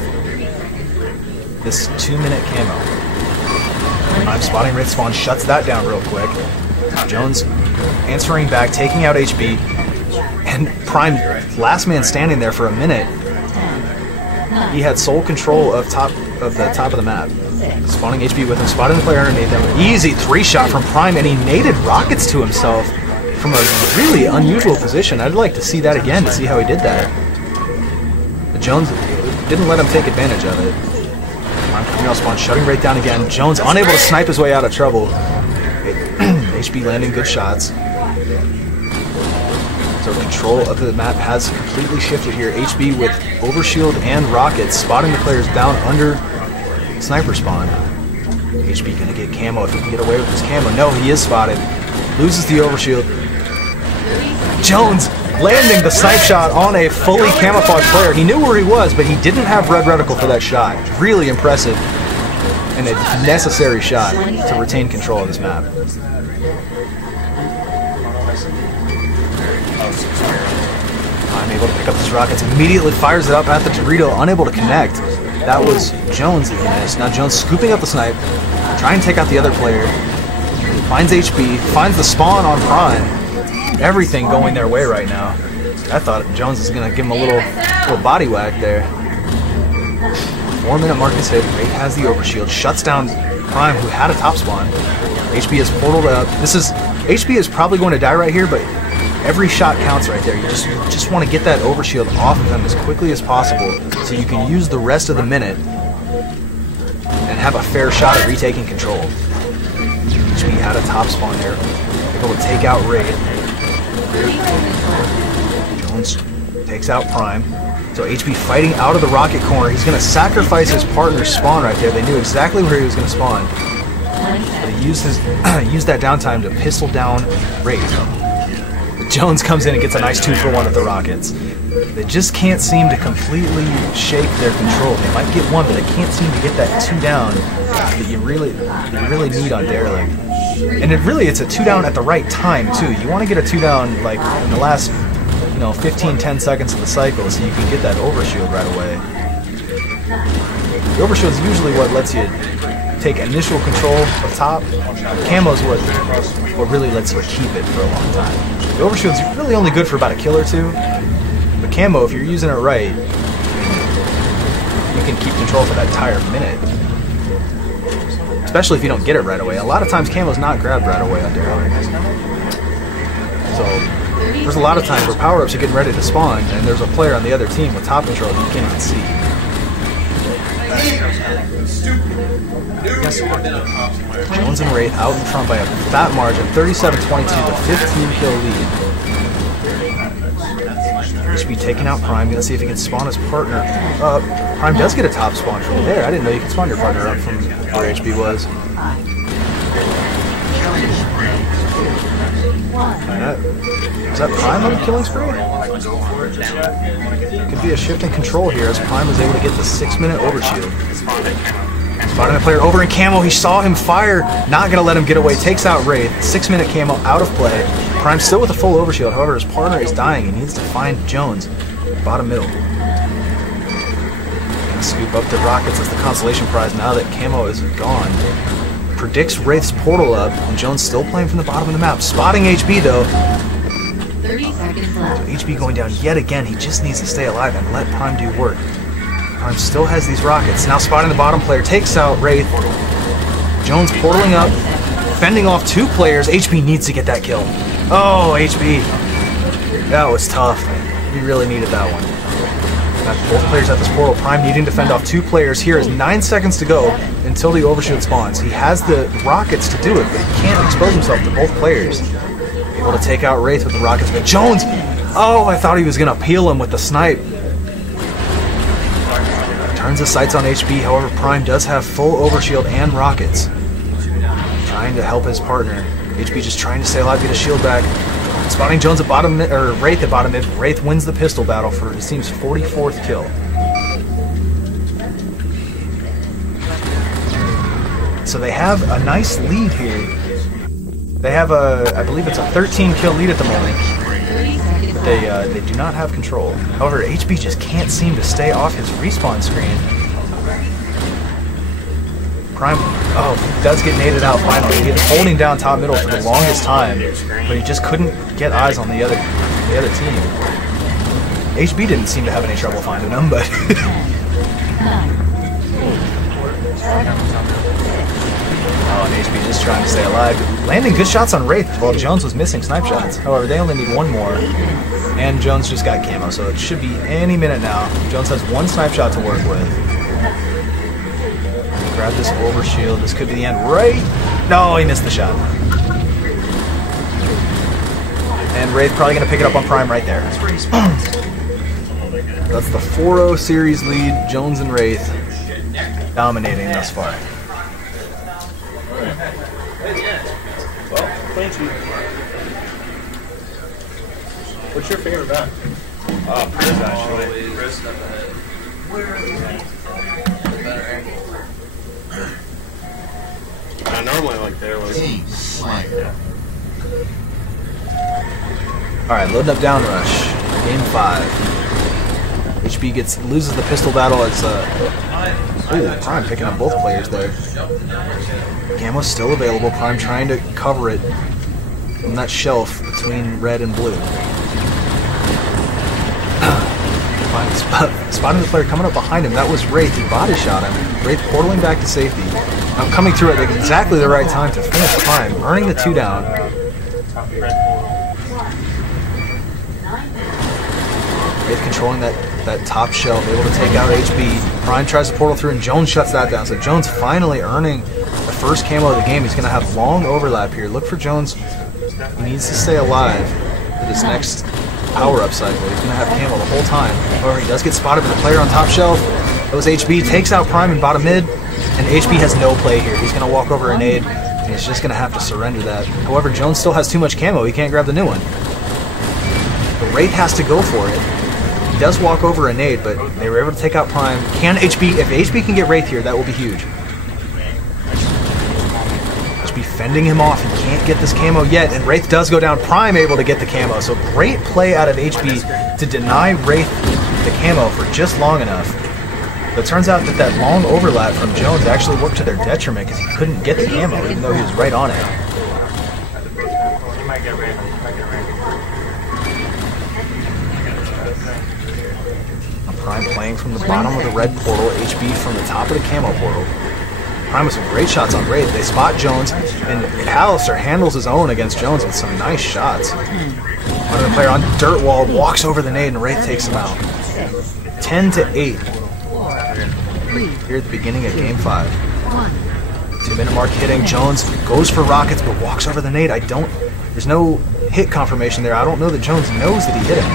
this 2-minute camo. Prime spotting Wraith spawn. Shuts that down real quick. Jownz answering back. Taking out HB. And Prime, last man standing there for a minute. He had sole control of the top of the map. Spawning HB with him, spotting the player underneath him. Easy 3-shot from Prime, and he naded rockets to himself from a really unusual position. I'd like to see that again to see how he did that. But Jownz didn't let him take advantage of it. Prime coming out spawn, shutting Wraith down again. Jownz unable to snipe his way out of trouble. HB landing good shots. So control of the map has completely shifted here. HB with overshield and rockets, spotting the players down under sniper spawn. HB gonna get camo if he can get away with his camo. No, he is spotted. Loses the overshield. Jownz landing the snipe shot on a fully camouflaged player. He knew where he was, but he didn't have red reticle for that shot. Really impressive and a necessary shot to retain control of this map. I'm able to pick up his rockets, immediately fires it up at the Dorito, unable to connect. That was Jownz that he missed. Now Jownz scooping up the snipe, trying to take out the other player. Finds HB, finds the spawn on Prime. Everything going their way right now. I thought Jownz was going to give him a little body whack there. 4-minute mark is hit. Wraith has the overshield, shuts down Prime, who had a top spawn. HB is portaled up. HB is probably going to die right here, but every shot counts right there. You just want to get that overshield off of him as quickly as possible so you can use the rest of the minute and have a fair shot at retaking control. HB had a top spawn there. Able to take out Wraith. Jownz takes out Prime. So HB fighting out of the rocket corner. He's going to sacrifice his partner's spawn right there. They knew exactly where he was going to spawn. But he used that downtime to pistol down Wraith. Jownz comes in and gets a nice 2-for-1 at the rockets. They just can't seem to completely shake their control. They might get one, but they can't seem to get that 2 down that you really need on Derelict. And it's a 2 down at the right time too. You want to get a 2 down like in the last 15-10 seconds of the cycle so you can get that overshield right away. The overshield is usually what lets you take initial control of top. Camo's what really lets you keep it for a long time. The overshield's really only good for about a kill or 2. But camo, if you're using it right, you can keep control for that entire minute. Especially if you don't get it right away. A lot of times camo's not grabbed right away on Derelict. So there's a lot of times where power-ups are getting ready to spawn and there's a player on the other team with top control that you can't even see. Jownz and Wraith out in front by a fat margin, 37-22, the 15-kill lead. HB taking out Prime, gonna see if he can spawn his partner up. Prime does get a top spawn from there. I didn't know you could spawn your partner up from where HB was. Is that Prime on the killing spree? Could be a shift in control here as Prime was able to get the 6-minute overshield. Spotting the player over in camo, he saw him fire, not going to let him get away, takes out Wraith, 6-minute camo out of play. Prime still with a full overshield, however his partner is dying, he needs to find Jownz, bottom middle. Gonna scoop up the rockets as the consolation prize now that camo is gone. Predicts Wraith's portal up, and Jownz still playing from the bottom of the map. Spotting HB though. seconds left. HB going down yet again. He just needs to stay alive and let Prime do work. Prime still has these rockets. Now spotting the bottom player, takes out Wraith. Jownz portaling up, fending off 2 players. HB needs to get that kill. Oh, HB. That was tough. He really needed that one. Got both players at this portal. Prime needing to fend off 2 players. Here is 9 seconds to go until the overshield spawns. He has the rockets to do it, but he can't expose himself to both players. Able to take out Wraith with the rockets, but Jownz! Oh, I thought he was going to peel him with the snipe. Turns his sights on HB, however Prime does have full overshield and rockets. Trying to help his partner. HB just trying to stay alive, get his shield back. Spotting Jownz at bottom mid, or Wraith at bottom mid. Wraith wins the pistol battle for his team's 44th kill. So they have a nice lead here. They have a, I believe it's a 13 kill lead at the moment. They do not have control. However, HB just can't seem to stay off his respawn screen. Prime, oh, does get naded out finally. He was holding down top middle for the longest time, but he just couldn't get eyes on the other team. HB didn't seem to have any trouble finding him, but oh, and HB just trying to stay alive. Landing good shots on Wraith while Jownz was missing snipe shots. However, they only need 1 more. And Jownz just got camo, so it should be any minute now. Jownz has 1 snipe shot to work with. Grab this overshield. This could be the end. Right? No, he missed the shot. And Wraith probably going to pick it up on Prime right there. That's the 4-0 series lead. Jownz and Wraith dominating thus far. Well, clean sheet. What's your favorite map? Priz actually. Priz stuff ahead. I normally like Derelict. Yeah. Alright, loading up Downrush. Game 5. HB loses the pistol battle as Prime picking up both players there. Camo's still available. Prime trying to cover it from that shelf between red and blue. Spotting the player coming up behind him. That was Wraith. He body shot him. Wraith portaling back to safety. Now coming through at exactly the right time to finish Prime, earning the 2 down. Wraith controlling that top shelf, able to take out HB. Prime tries to portal through and Jownz shuts that down. So Jownz finally earning the first camo of the game. He's going to have long overlap here. Look for Jownz. He needs to stay alive for this next power-up cycle. He's going to have camo the whole time. However, he does get spotted by the player on top shelf. That was HB. Takes out Prime in bottom mid. And HB has no play here. He's going to walk over a nade. And he's just going to have to surrender that. However, Jownz still has too much camo. He can't grab the new one. The Wraith has to go for it. He does walk over a nade, but they were able to take out Prime. Can HB, if HB can get Wraith here, that will be huge. HB fending him off. He can't get this camo yet, and Wraith does go down. Prime able to get the camo. So great play out of HB to deny Wraith the camo for just long enough. But it turns out that long overlap from Jownz actually worked to their detriment because he couldn't get the camo even though he was right on it. He might get random. Prime playing from the bottom of the red portal, HB from the top of the camo portal. Prime with some great shots on Wraith. They spot Jownz, and Halaster handles his own against Jownz with some nice shots. Another player on dirt wall walks over the nade, and Wraith takes him out. 10-8. Here at the beginning of Game 5. 2-minute mark hitting. Jownz goes for rockets, but walks over the nade. There's no hit confirmation there. I don't know that Jownz knows that he hit him.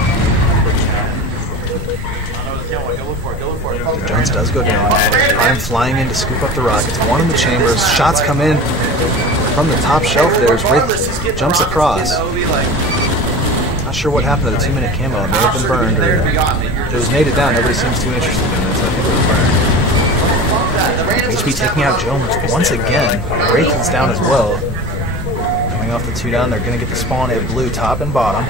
Jownz does go down. Prime flying in to scoop up the rockets. 1 in the chambers. Shots come in from the top shelf there as Wraith jumps across. Not sure what happened to the 2-minute camo. It may have been burned, or it was naded down. Nobody seems too interested in it, so I think it was burned. HB taking out Jownz once again. Wraith is down as well. Coming off the 2 down, they're going to get the spawn at blue top and bottom.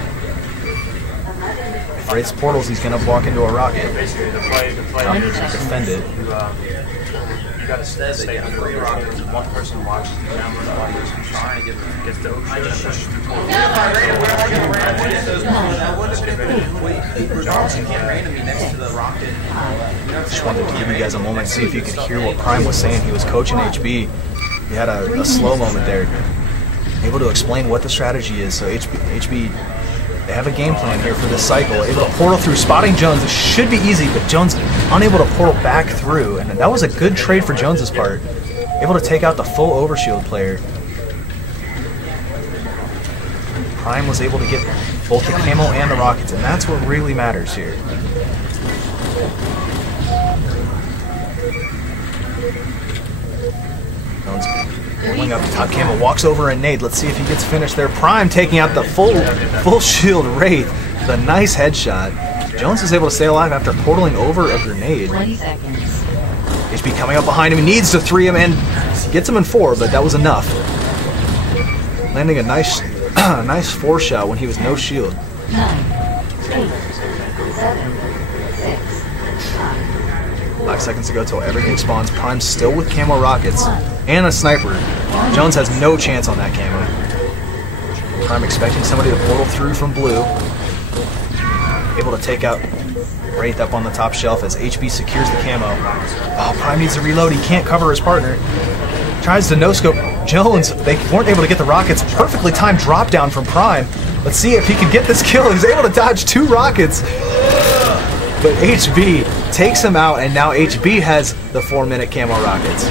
If Wraith's portals, he's going to walk into a rocket. Basically, the play defend it. You gotta stay under the rockets. One person watches the camera while you're trying to get the ocean and push through the portal. Just wanted to give you guys a moment to see if you could hear what Prime was saying. He was coaching HB. He had a slow moment there, able to explain what the strategy is. So HB, they have a game plan here for this cycle. Able to portal through, spotting Jownz. It should be easy, but Jownz unable to portal back through, and that was a good trade for Jones's part. Able to take out the full overshield player. Prime was able to get both the camo and the rockets, and that's what really matters here. Jownz pulling up the top camo, walks over and nade. Let's see if he gets finished there. Prime taking out the full shield Wraith with a nice headshot. Jownz is able to stay alive after portaling over a grenade. 20 seconds. HB coming up behind him. He needs to 3 him and gets him in 4, but that was enough. Landing a nice 4 shot when he was no shield. 9, 8, 7, 6, 5 seconds to go till everything spawns. Prime still with camo rockets and a sniper. Jownz has no chance on that camo. Prime expecting somebody to portal through from blue. Able to take out Wraith up on the top shelf as HB secures the camo. Oh, Prime needs to reload. He can't cover his partner. Tries to no-scope Jownz. They weren't able to get the rockets. Perfectly timed drop down from Prime. Let's see if he can get this kill. He's able to dodge 2 rockets. But HB takes him out, and now HB has the 4-minute camo rockets.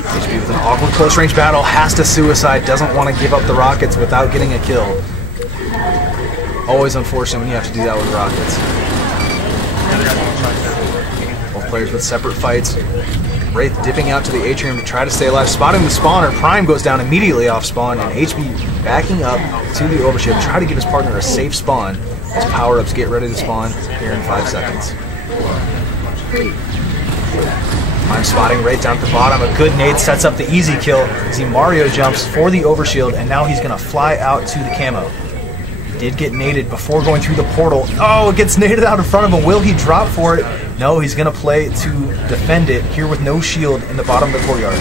HB with an awkward close-range battle, has to suicide, doesn't want to give up the rockets without getting a kill. Always unfortunate when you have to do that with rockets. Both players with separate fights. Wraith dipping out to the atrium to try to stay alive, spotting the spawner. Prime goes down immediately off spawn, and HB backing up to the overshield, try to give his partner a safe spawn as power-ups get ready to spawn here in 5 seconds. Prime spotting Wraith down at the bottom. A good nade sets up the easy kill as he Mario jumps for the overshield, and now he's going to fly out to the camo. Did get naded before going through the portal. Oh, it gets naded out in front of him. Will he drop for it? No, he's going to play to defend it here with no shield in the bottom of the courtyard.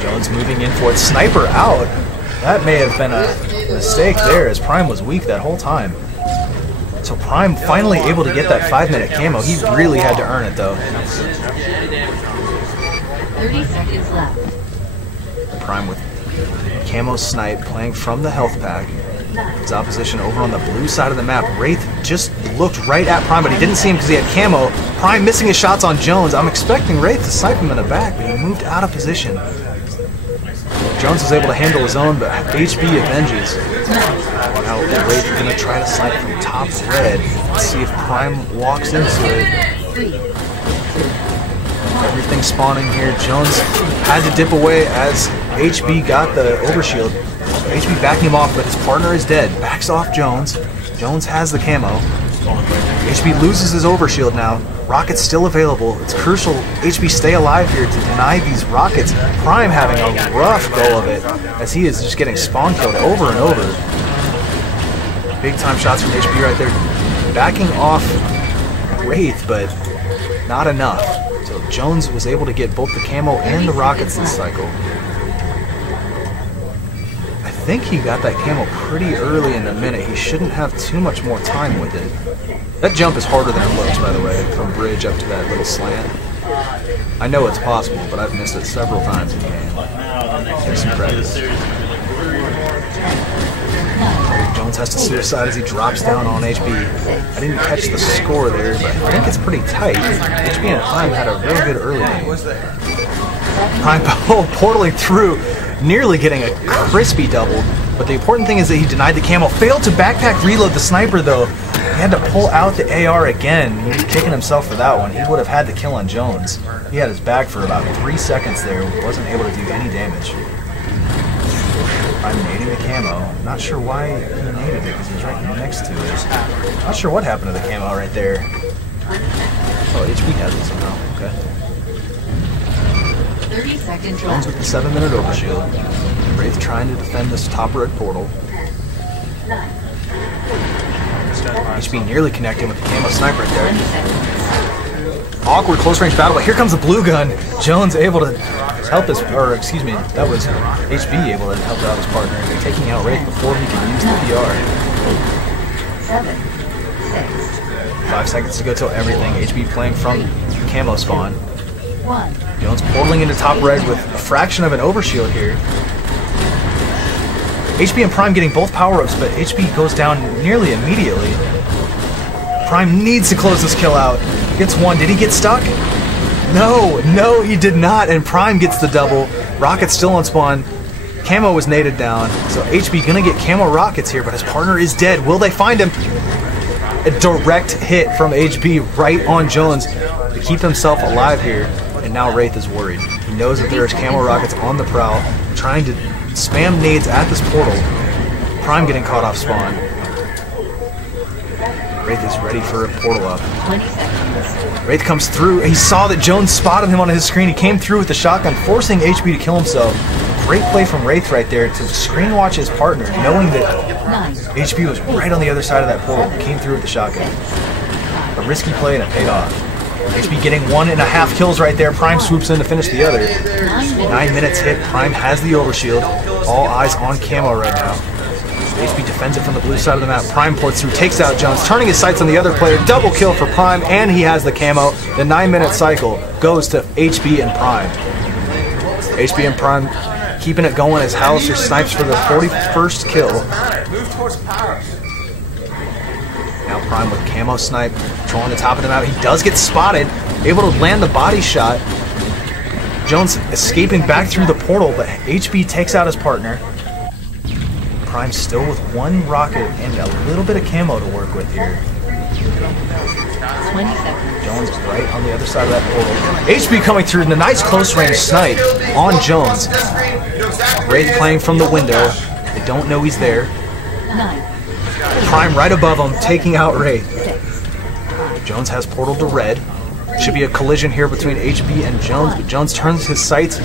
Jownz moving in for it. Sniper out. That may have been a mistake there as Prime was weak that whole time. So Prime finally able to get that 5-minute camo. He really had to earn it though. 30 seconds left. Prime with camo snipe playing from the health pack. His opposition over on the blue side of the map. Wraith just looked right at Prime, but he didn't see him because he had camo. Prime missing his shots on Jownz. I'm expecting Wraith to snipe him in the back, but he moved out of position. Jownz was able to handle his own, but HB avenges. Now Wraith is going to try to snipe from top red. Let's see if Prime walks into it. Everything spawning here. Jownz had to dip away as HB got the overshield. HB backing him off, but his partner is dead. Backs off Jownz. Jownz has the camo. HB loses his overshield now. Rockets still available. It's crucial HB stay alive here to deny these rockets. Prime having a rough go of it as he is just getting spawn killed over and over. Big time shots from HB right there. Backing off Wraith, but not enough. So Jownz was able to get both the camo and the rockets this cycle. I think he got that camo pretty early in the minute. He shouldn't have too much more time with it. That jump is harder than it looks, by the way, from bridge up to that little slant. I know it's possible, but I've missed it several times in the game. Take some practice. Jownz has to suicide as he drops down on HB. I didn't catch the score there, but I think it's pretty tight. HB and Prime had a real good early game. Prime portaling through, nearly getting a crispy double, but the important thing is that he denied the camo. Failed to backpack reload the sniper though. He had to pull out the AR again. He was kicking himself for that one. He would have had the kill on Jownz. He had his back for about 3 seconds there. Wasn't able to do any damage. I'm nading the camo. Not sure why he naded it because he was right next to it. Not sure what happened to the camo right there. Oh, HB has it somehow. Okay. 30 seconds Jownz with the 7-minute overshield. Wraith trying to defend this top red portal. HB nearly connecting with the camo sniper right there. awkward close range battle, but here comes the blue gun. Jownz able to help his, or excuse me, that was HB able to help out his partner, taking out Wraith before he could use the PR. 7, 6, 5 seconds to go till everything. HB playing from camo spawn. 1. Jownz portaling into top red with a fraction of an overshield here. HB and Prime getting both power-ups, but HB goes down nearly immediately. Prime needs to close this kill out. Gets one. Did he get stuck? No, he did not, and Prime gets the double. Rocket's still on spawn. Camo was naded down, so HB gonna get camo rockets here, but his partner is dead. Will they find him? A direct hit from HB right on Jownz to keep himself alive here, and now Wraith is worried. He knows that there's camo rockets on the prowl, trying to spam nades at this portal. Prime getting caught off spawn. Wraith is ready for a portal up. 20 seconds. Wraith comes through. He saw that Jownz spotted him on his screen. He came through with the shotgun, forcing HB to kill himself. Great play from Wraith right there to screen watch his partner, knowing that 9, HB was right on the other side of that portal. He came through with the shotgun. A risky play and it paid off. HB getting 1.5 kills right there. Prime swoops in to finish the other. 9 minutes hit. Prime has the overshield. All eyes on camo right now. HB defends it from the blue side of the map. Prime ports through, takes out Jownz, turning his sights on the other player. Double kill for Prime, and he has the camo. The 9-minute cycle goes to HB and Prime. HB and Prime keeping it going as Halaster snipes for the 41st kill. Move towards power. Now Prime with camo snipe, controlling the top of the map. He does get spotted, able to land the body shot. Jownz escaping back through the portal, but HB takes out his partner. Prime still with 1 rocket and a little bit of camo to work with here. 20 seconds. Jownz is right on the other side of that portal. HB coming through in a nice close range snipe on Jownz. Wraith playing from the window. They don't know he's there. 9, Prime right above him, taking out Wraith. 6, Jownz has portal to red. Should be a collision here between HB and Jownz, but Jownz turns his sights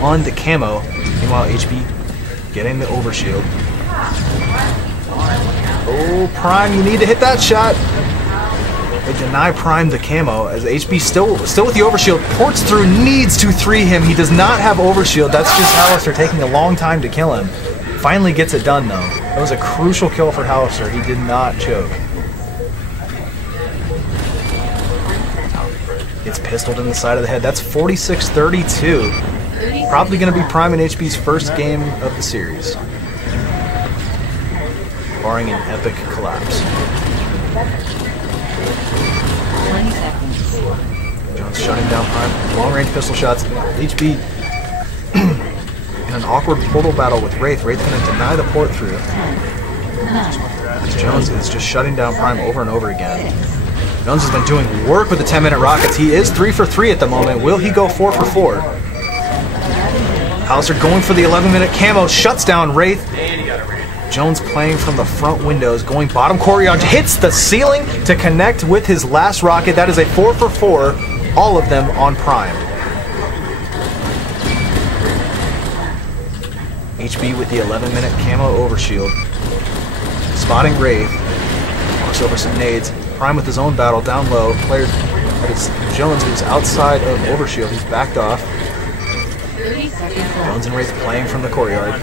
on the camo. Meanwhile, HB getting the overshield. Oh, Prime, you need to hit that shot. They deny Prime the camo as HB still with the overshield. Ports through, needs to 3 him. He does not have overshield. That's just Halaster taking a long time to kill him. Finally gets it done though. That was a crucial kill for Halaster. He did not choke. Gets pistoled in the side of the head. That's 46-32. Probably going to be Prime and HB's first game of the series, barring an epic collapse. 20 seconds. Jownz shutting down Prime. Long-range pistol shots. HB in an awkward portal battle with Wraith. Wraith going to deny the port through. 9, Jownz is just shutting down Prime over and over again. Jownz has been doing work with the 10-minute rockets. He is 3 for 3 at the moment. Will he go 4 for 4? Halaster going for the 11-minute camo. Shuts down Wraith. Jownz playing from the front windows, going bottom courtyard, hits the ceiling to connect with his last rocket. That is a 4 for 4, all of them on Prime. HB with the 11-minute camo overshield. Spotting Wraith. Walks over some nades. Prime with his own battle down low. Players, that is Jownz, who's outside of overshield. He's backed off. 30 seconds left. Jownz and Wraith playing from the courtyard.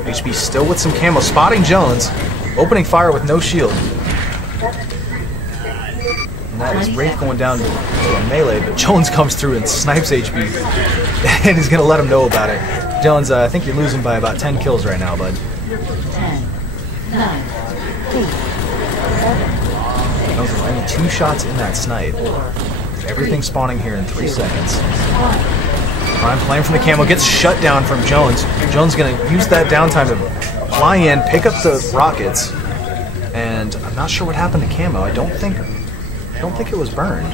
HB still with some camo, spotting Jownz, opening fire with no shield. And that is Wraith going down to a melee, but Jownz comes through and snipes HB, and he's going to let him know about it. Jownz, I think you're losing by about 10 kills right now, bud. 10, 9, 8, 7, Jownz with only 2 shots in that snipe. Everything spawning here in 3 seconds. 1. Prime playing from the camo, gets shut down from Jownz. Jownz going to use that downtime to fly in, pick up the rockets, and I'm not sure what happened to camo. I don't think it was burned.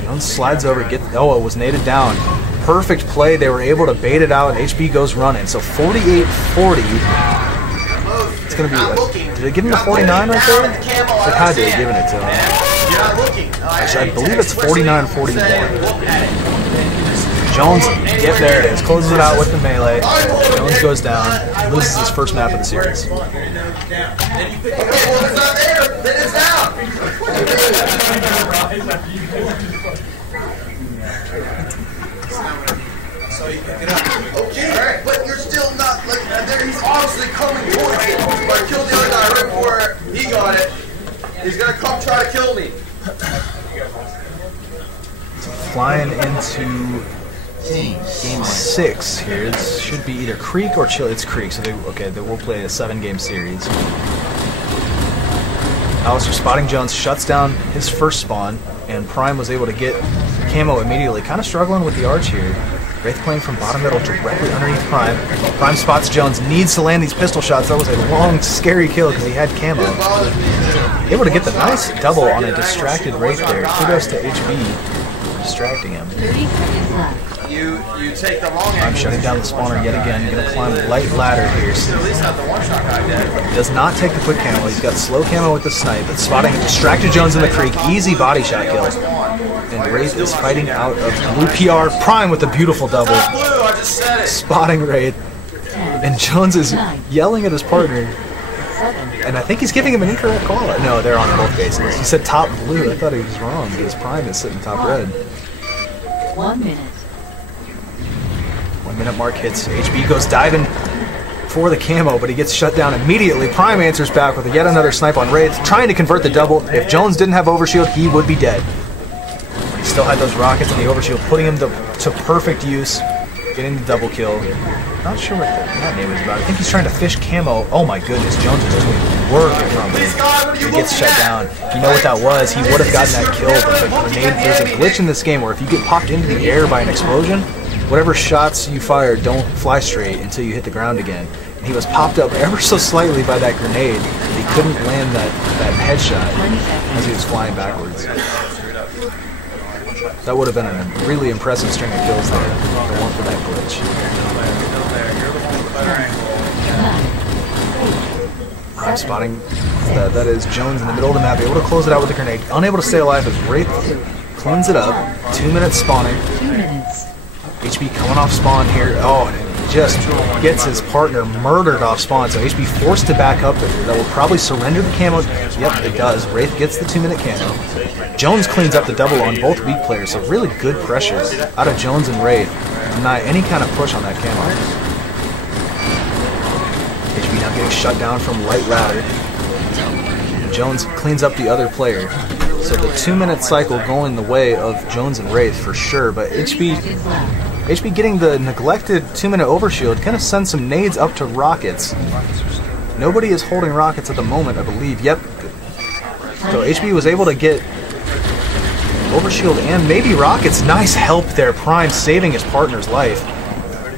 Jownz slides over, it was naded down. Perfect play. They were able to bait it out, and HB goes running. So 48-40. It's going to be. Did they give him the 49 right there? They had to have given it to him. Actually, I believe it's 49-41. Jownz, there it is, closes it out with the melee. Jownz goes down, loses his first map of the series. Then you pick it up. It's not there, then it's down. So you pick it up. Okay, but you're still not like there. He's obviously coming towards it. But I killed the other guy right before he got it. He's gonna come try to kill me. Flying into game 6 here. It should be either Creek or Chill. It's Creek, so they will play a 7-game series. Halaster spotting Jownz, shuts down his first spawn, and Prime was able to get camo immediately. Kind of struggling with the arch here. Wraith playing from bottom middle directly underneath Prime. Prime spots Jownz, needs to land these pistol shots. That was a long, scary kill because he had camo. Able to get the nice double on a distracted Wraith there. Kudos to HB for distracting him. 30 seconds left. You take the wrong I'm angle. shutting down the spawner yet again. Gonna climb the light ladder here. At least have the one-shot guy dead. Does not take the quick camo. He's got slow camo with the snipe, but spotting distracted Jownz in the creek. Easy body shot kill. And Wraith is fighting out of blue PR. Prime with a beautiful double. Blue, I just said it. Spotting Wraith. And Jownz is yelling at his partner. And I think he's giving him an incorrect call. No, they're on both bases. He said top blue. I thought he was wrong because Prime is sitting top red. 1 minute. 1 minute mark hits. HB goes diving for the camo, but he gets shut down immediately. Prime answers back with yet another snipe on Wraith, trying to convert the double. If Jownz didn't have overshield, he would be dead. But he still had those rockets and the overshield, putting him to perfect use, getting the double kill. Not sure what that name is about. I think he's trying to fish camo. Oh my goodness, Jownz is doing work from him. He gets shut down. You know what that was? He would have gotten that kill, but the grenade, there's a glitch in this game where if you get popped into the air by an explosion, whatever shots you fire don't fly straight until you hit the ground again. And he was popped up ever so slightly by that grenade. He couldn't land that headshot as he was flying backwards. That would have been a really impressive string of kills there. The one for that glitch. I'm spotting that is Jownz in the middle of the map, able to close it out with a grenade. Unable to stay alive as Wraith cleans it up. 2 minutes spawning. 2 minutes. HB coming off spawn here. Oh, and it just gets his partner murdered off spawn. So HB forced to back up. That will probably surrender the camo. Yep, it does. Wraith gets the 2-minute camo. Jownz cleans up the double on both weak players. So really good pressure out of Jownz and Wraith. Not any kind of push on that camo. HB now getting shut down from light ladder. Jownz cleans up the other player. So the 2-minute cycle going the way of Jownz and Wraith for sure, but HB getting the neglected 2-minute overshield kind of sends some nades up to rockets. Nobody is holding rockets at the moment, I believe. Yep. So HB was able to get overshield and maybe rockets. Nice help there. Prime saving his partner's life.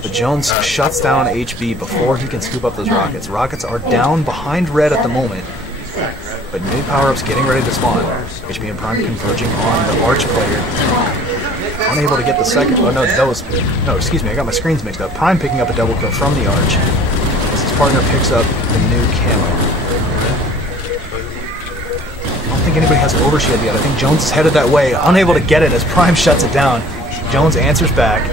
But Jownz shuts down HB before he can scoop up those rockets. Rockets are down behind red at the moment. But new power-ups getting ready to spawn. HB and Prime converging on the arch player. Unable to get the second. Oh no, that was. No, excuse me, I got my screens mixed up. Prime picking up a double kill from the arch. As his partner picks up the new camo. I don't think anybody has overshield yet. I think Jownz is headed that way. Unable to get it as Prime shuts it down. Jownz answers back.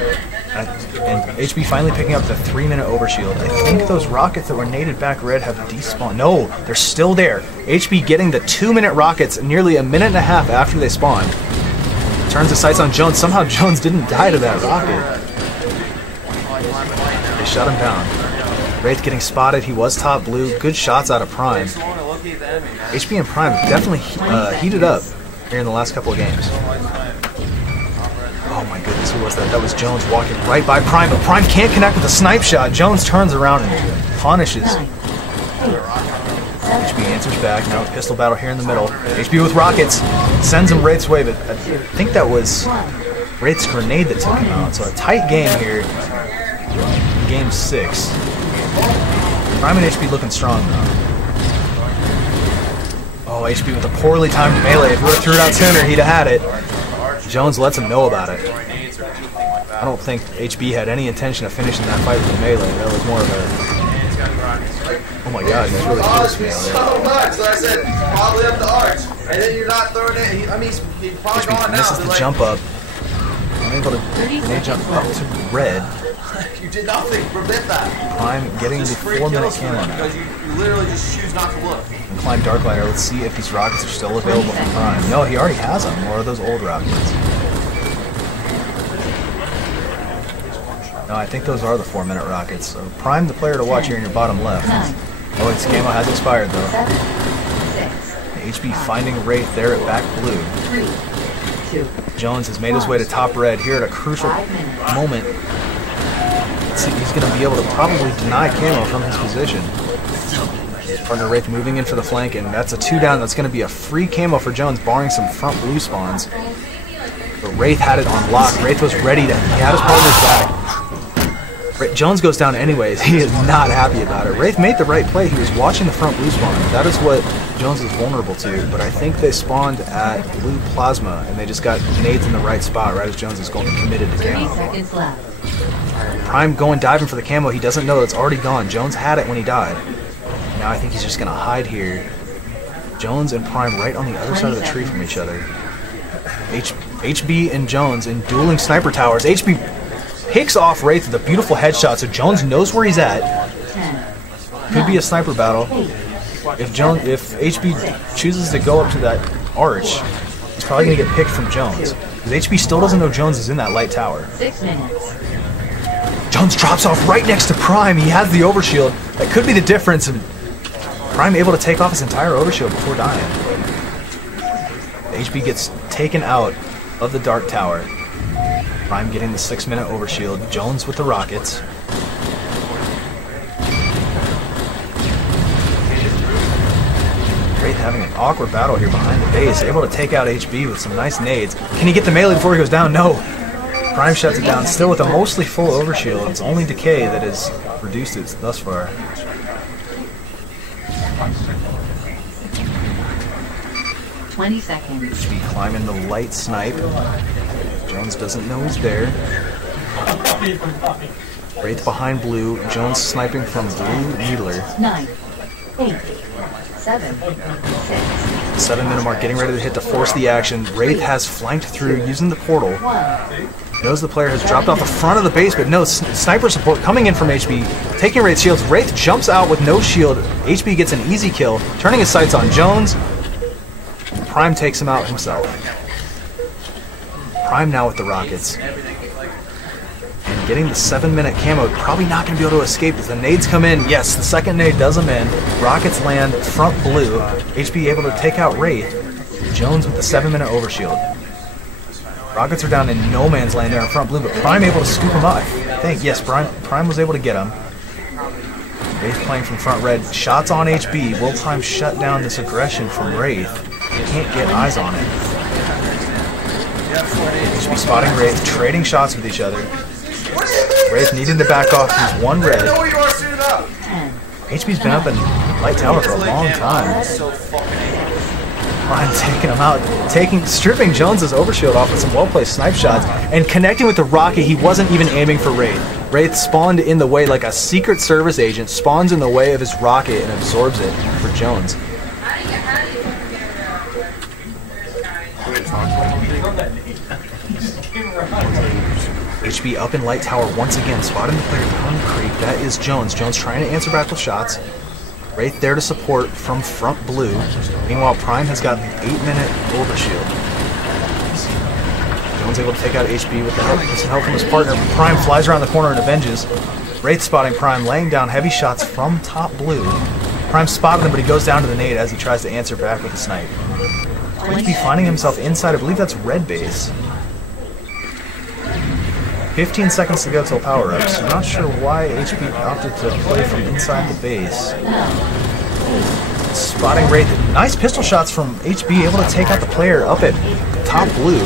And HB finally picking up the 3-minute overshield. I think those rockets that were naded back red have despawned. No, they're still there. HB getting the 2-minute rockets nearly a minute and a half after they spawned. Turns the sights on Jownz. Somehow Jownz didn't die to that rocket. They shut him down. Wraith getting spotted. He was top blue. Good shots out of Prime. HB and Prime definitely heated up here in the last couple of games. Oh my goodness, who was that? That was Jownz walking right by Prime, but Prime can't connect with a snipe shot. Jownz turns around and punishes. HB answers back. Now a pistol battle here in the middle. HB with rockets. Sends him Wraith's way, but I think that was Wraith's grenade that took him out. So a tight game here. Game 6. Prime and HB looking strong though. Oh, HB with a poorly timed melee. If he would have threw it out sooner, he'd have had it. Jownz lets him know about it. I don't think HB had any intention of finishing that fight with the melee. That was more of a... Oh my god, he's really close melee. So much, so I said, probably up the arch. And then you're not throwing it. I mean, he's probably HB gone now. misses the jump up. Unable to grenade jump up to red. You did nothing to prevent that. Prime getting the 4-minute camo now. Because you literally just choose not to look. climb Dark Ladder. Let's see if these rockets are still available for Prime. No, he already has them. Or are those old rockets? No, I think those are the 4-minute rockets. So Prime, the player to watch here in your bottom left. Oh, its camo has expired though. HB finding Wraith there at back blue. Jownz has made his way to top red here at a crucial moment. See, he's going to be able to probably deny camo from his position. His partner Wraith moving in for the flank, and that's a 2 down. That's going to be a free camo for Jownz, barring some front blue spawns. But Wraith had it on lock. Wraith was ready to. He had his partner's back. Jownz goes down anyways. He is not happy about it. Wraith made the right play. He was watching the front blue spawn. That is what Jownz is vulnerable to, but I think they spawned at blue plasma, and they just got nades in the right spot right as Jownz is going committed to camo. 30 seconds left. Prime going diving for the camo. He doesn't know it's already gone. Jownz had it when he died. Now I think he's just going to hide here. Jownz and Prime right on the other side of the tree from each other. HB and Jownz in dueling sniper towers. HB picks off Wraith with a beautiful headshot, so Jownz knows where he's at. Could be a sniper battle. If HB chooses to go up to that arch, he's probably going to get picked from Jownz. Because HB still doesn't know Jownz is in that light tower. 6 minutes. Jownz drops off right next to Prime. He has the overshield. That could be the difference. Prime able to take off his entire overshield before dying. HB gets taken out of the dark tower. Prime getting the 6-minute overshield. Jownz with the rockets. Wraith having an awkward battle here behind the base. Able to take out HB with some nice nades. Can he get the melee before he goes down? No. Prime shuts it down. Still with a mostly full overshield. It's only Decay that has reduced it thus far. $20 seconds. HB climbing the light snipe. Jownz doesn't know he's there. Wraith behind blue. Jownz sniping from blue needler. 9, 8, 7, 6. 7-minute mark, getting ready to hit to force the action. Wraith has flanked through using the portal. Knows the player has dropped off the front of the base, but no sniper support coming in from HB. Taking Wraith's shields. Wraith jumps out with no shield. HB gets an easy kill, turning his sights on Jownz. Prime takes him out himself. Prime now with the rockets. And getting the 7-minute camo, probably not going to be able to escape as the nades come in. Yes, the second nade does them in. Rockets land front blue. HB able to take out Wraith. Jownz with the 7-minute overshield. Rockets are down in no man's land there in front blue, but Prime able to scoop him up. I think, yes, Prime was able to get him. Wraith playing from front red. Shots on HB. Will Prime shut down this aggression from Wraith? Can't get eyes on it. HB spotting Wraith, trading shots with each other. Wraith needing to back off. He's 1 red. HB's been up in light tower for a long time. Prime taking him out, stripping Jones's overshield off with some well-placed snipe shots, and connecting with the rocket. He wasn't even aiming for Wraith. Wraith spawned in the way like a Secret Service agent, spawns in the way of his rocket and absorbs it for Jownz. HB up in light tower once again, spotting the player behind the creek. That is Jownz. Jownz trying to answer back with shots. Wraith there to support from front blue. Meanwhile, Prime has got the 8-minute overshield. Jownz able to take out HB with some help from his partner. Prime flies around the corner and avenges. Wraith spotting Prime, laying down heavy shots from top blue. Prime spotted him, but he goes down to the nade as he tries to answer back with a snipe. HB finding himself inside, I believe that's red base. 15 seconds to go till power-ups. I'm not sure why HB opted to play from inside the base. Spotting Wraith. Nice pistol shots from HB, able to take out the player up at top blue.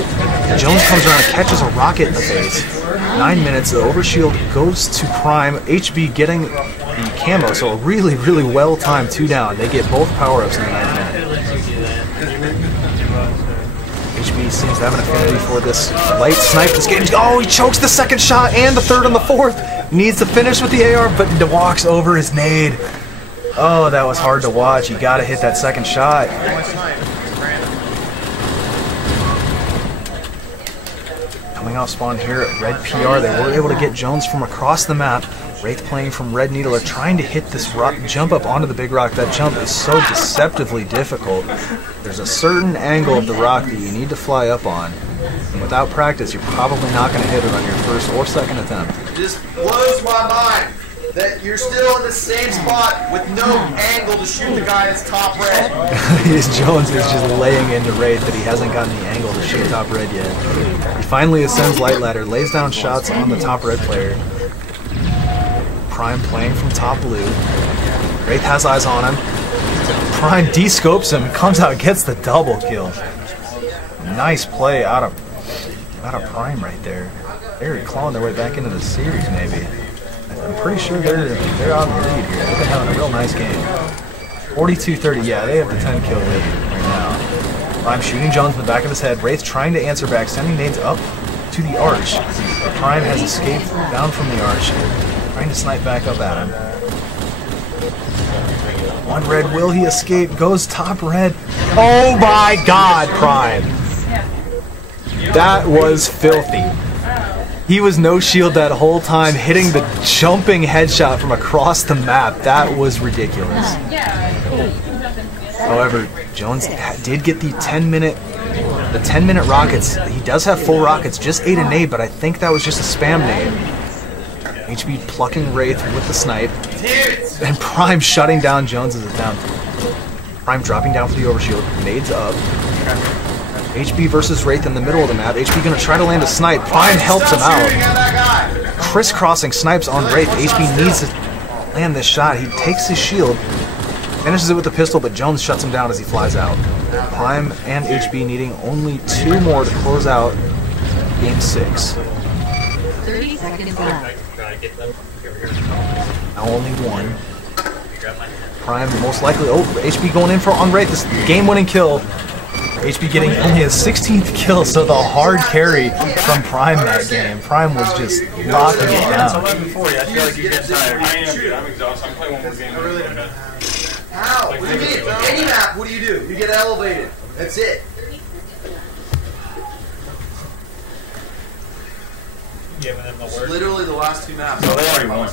Jownz comes around and catches a rocket in the base. 9 minutes, the overshield goes to Prime. HB getting the camo, so a really, really well-timed 2 down. They get both power-ups in the 9th minute. HB seems to have an affinity for this light snipe. This game. Oh, he chokes the second shot and the third and the fourth. Needs to finish with the AR, but walks over his nade. Oh, that was hard to watch. You got to hit that second shot. Coming off spawn here at red PR, they were able to get Jownz from across the map. Wraith playing from Red Needler, trying to hit this rock, jump up onto the big rock. That jump is so deceptively difficult. There's a certain angle of the rock that you need to fly up on. And without practice, you're probably not going to hit it on your first or second attempt. It just blows my mind that you're still in the same spot with no angle to shoot the guy that's top red. Jownz is just laying into Wraith, but he hasn't gotten the angle to shoot top red yet. He finally ascends Light Ladder, lays down shots on the top red player. Prime playing from top blue. Wraith has eyes on him. Prime de-scopes him, comes out, gets the double kill. Nice play out of Prime right there. They're clawing their way back into the series, maybe. I'm pretty sure they're on the lead here. They've been having a real nice game. 42-30, yeah, they have the 10 kill lead right now. Prime shooting Jownz in the back of his head. Wraith trying to answer back, sending nades up to the arch. Prime has escaped down from the arch, trying to snipe back up at him. One red, will he escape? Goes top red. Oh my god, Prime! That was filthy. He was no shield that whole time, hitting the jumping headshot from across the map. That was ridiculous. However, Jownz did get the 10-minute rockets. He does have full rockets, just 8 a nade, but I think that was just a spam nade. HB plucking Wraith with the snipe, and Prime shutting down Jownz as it's down. Prime dropping down for the overshield, nades up. HB versus Wraith in the middle of the map. HB gonna try to land a snipe. Prime helps him out. Crisscrossing snipes on Wraith. HB needs to land this shot. He takes his shield, finishes it with the pistol, but Jownz shuts him down as he flies out. Prime and HB needing only 2 more to close out game 6. 30 seconds left. Now only 1. Prime most likely. Oh, HB going in for on Wraith. This game-winning kill. HB getting only his 16th kill, so the hard carry from Prime that game. Prime was just locking it down. I'm exhausted. I'm playing one more game. How? What do you mean? Any map, what do? You get elevated. That's it. Giving them the It's word. literally the last 2 maps. So they already won.